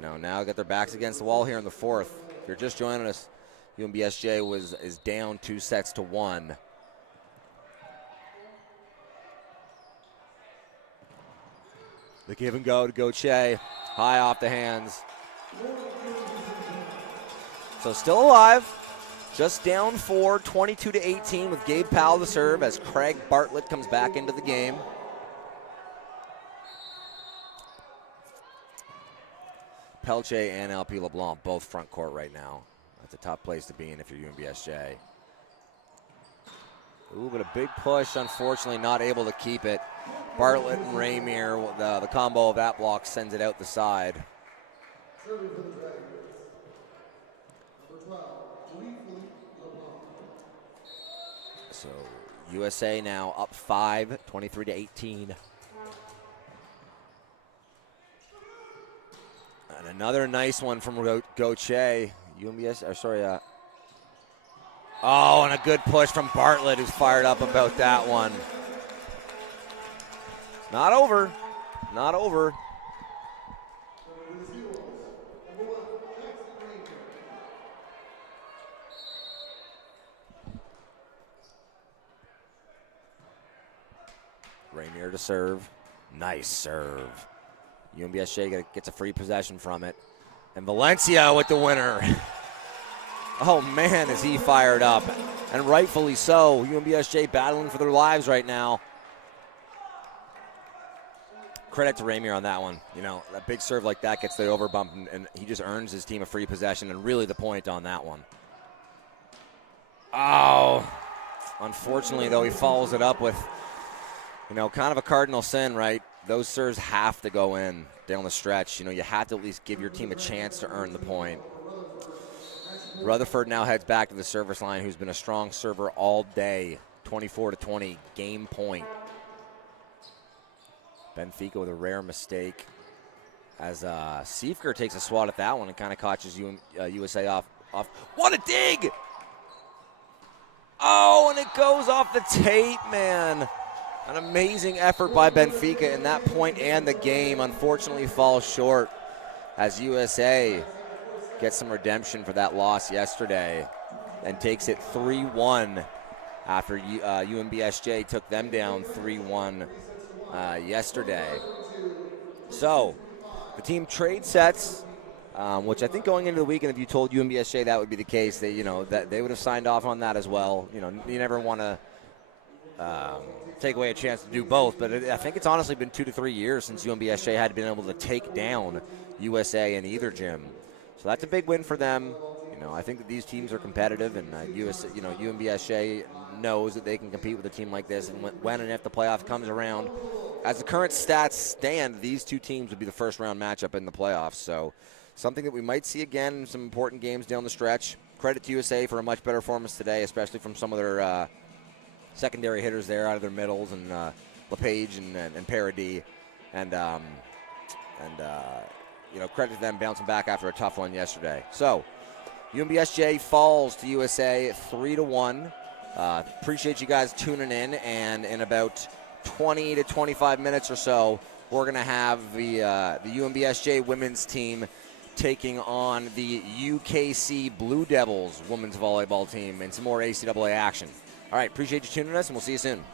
now got their backs against the wall here in the 4th. If you're just joining us, UNBSJ is down 2-1. The give and go to Goche, high off the hands. So still alive, just down 4, 22-18 with Gabe Powell to serve as Craig Bartlett comes back into the game. Pelche and LP LeBlanc both front court right now. That's a tough place to be in if you're UNBSJ. Ooh, but a big push, unfortunately not able to keep it. Bartlett and Ramier, the combo of that block sends it out the side. Serving for the Dragons. Number 12, So USA now up 5, 23-18. And another nice one from Gauthier. Oh, and a good push from Bartlett, who's fired up about that one. Not over. Not over. Ramier to serve. Nice serve. UNBSJ gets a free possession from it. And Valencia with the winner. Oh, man, is he fired up. And rightfully so. UNBSJ battling for their lives right now. Credit to Ramier on that one. You know, that big serve like that gets the overbump, and he just earns his team a free possession, and really the point on that one. Oh, unfortunately, though, he follows it up with, you know, kind of a cardinal sin, right? Those serves have to go in down the stretch. You know, you have to at least give your team a chance to earn the point. Rutherford now heads back to the service line, who's been a strong server all day. 24-20, game point. Benfica with a rare mistake as Siefker takes a swat at that one and kind of catches USA off. What a dig! Oh, and it goes off the tape, man. An amazing effort by Benfica in that point, and the game unfortunately falls short as USA gets some redemption for that loss yesterday and takes it 3-1 after UNBSJ took them down 3-1 yesterday. So the team trade sets, which I think going into the weekend, if you told UNBSJ that would be the case, that they would have signed off on that as well. You know, you never want to take away a chance to do both, but I think it's honestly been 2 to 3 years since UNBSJ had been able to take down USA in either gym. So that's a big win for them. You know, I think that these teams are competitive, and UNBSJ knows that they can compete with a team like this. And when and if the playoff comes around, as the current stats stand, these two teams would be the first round matchup in the playoffs. So something that we might see again in some important games down the stretch. Credit to USA for a much better performance today, especially from some of their secondary hitters there out of their middles, and LePage and Paradis, and credit to them bouncing back after a tough one yesterday. So UNBSJ falls to USA 3-1. Appreciate you guys tuning in, and in about 20 to 25 minutes or so, we're going to have the UNBSJ women's team taking on the UKC Blue Devils women's volleyball team and some more ACAA action. All right, appreciate you tuning in us, and we'll see you soon.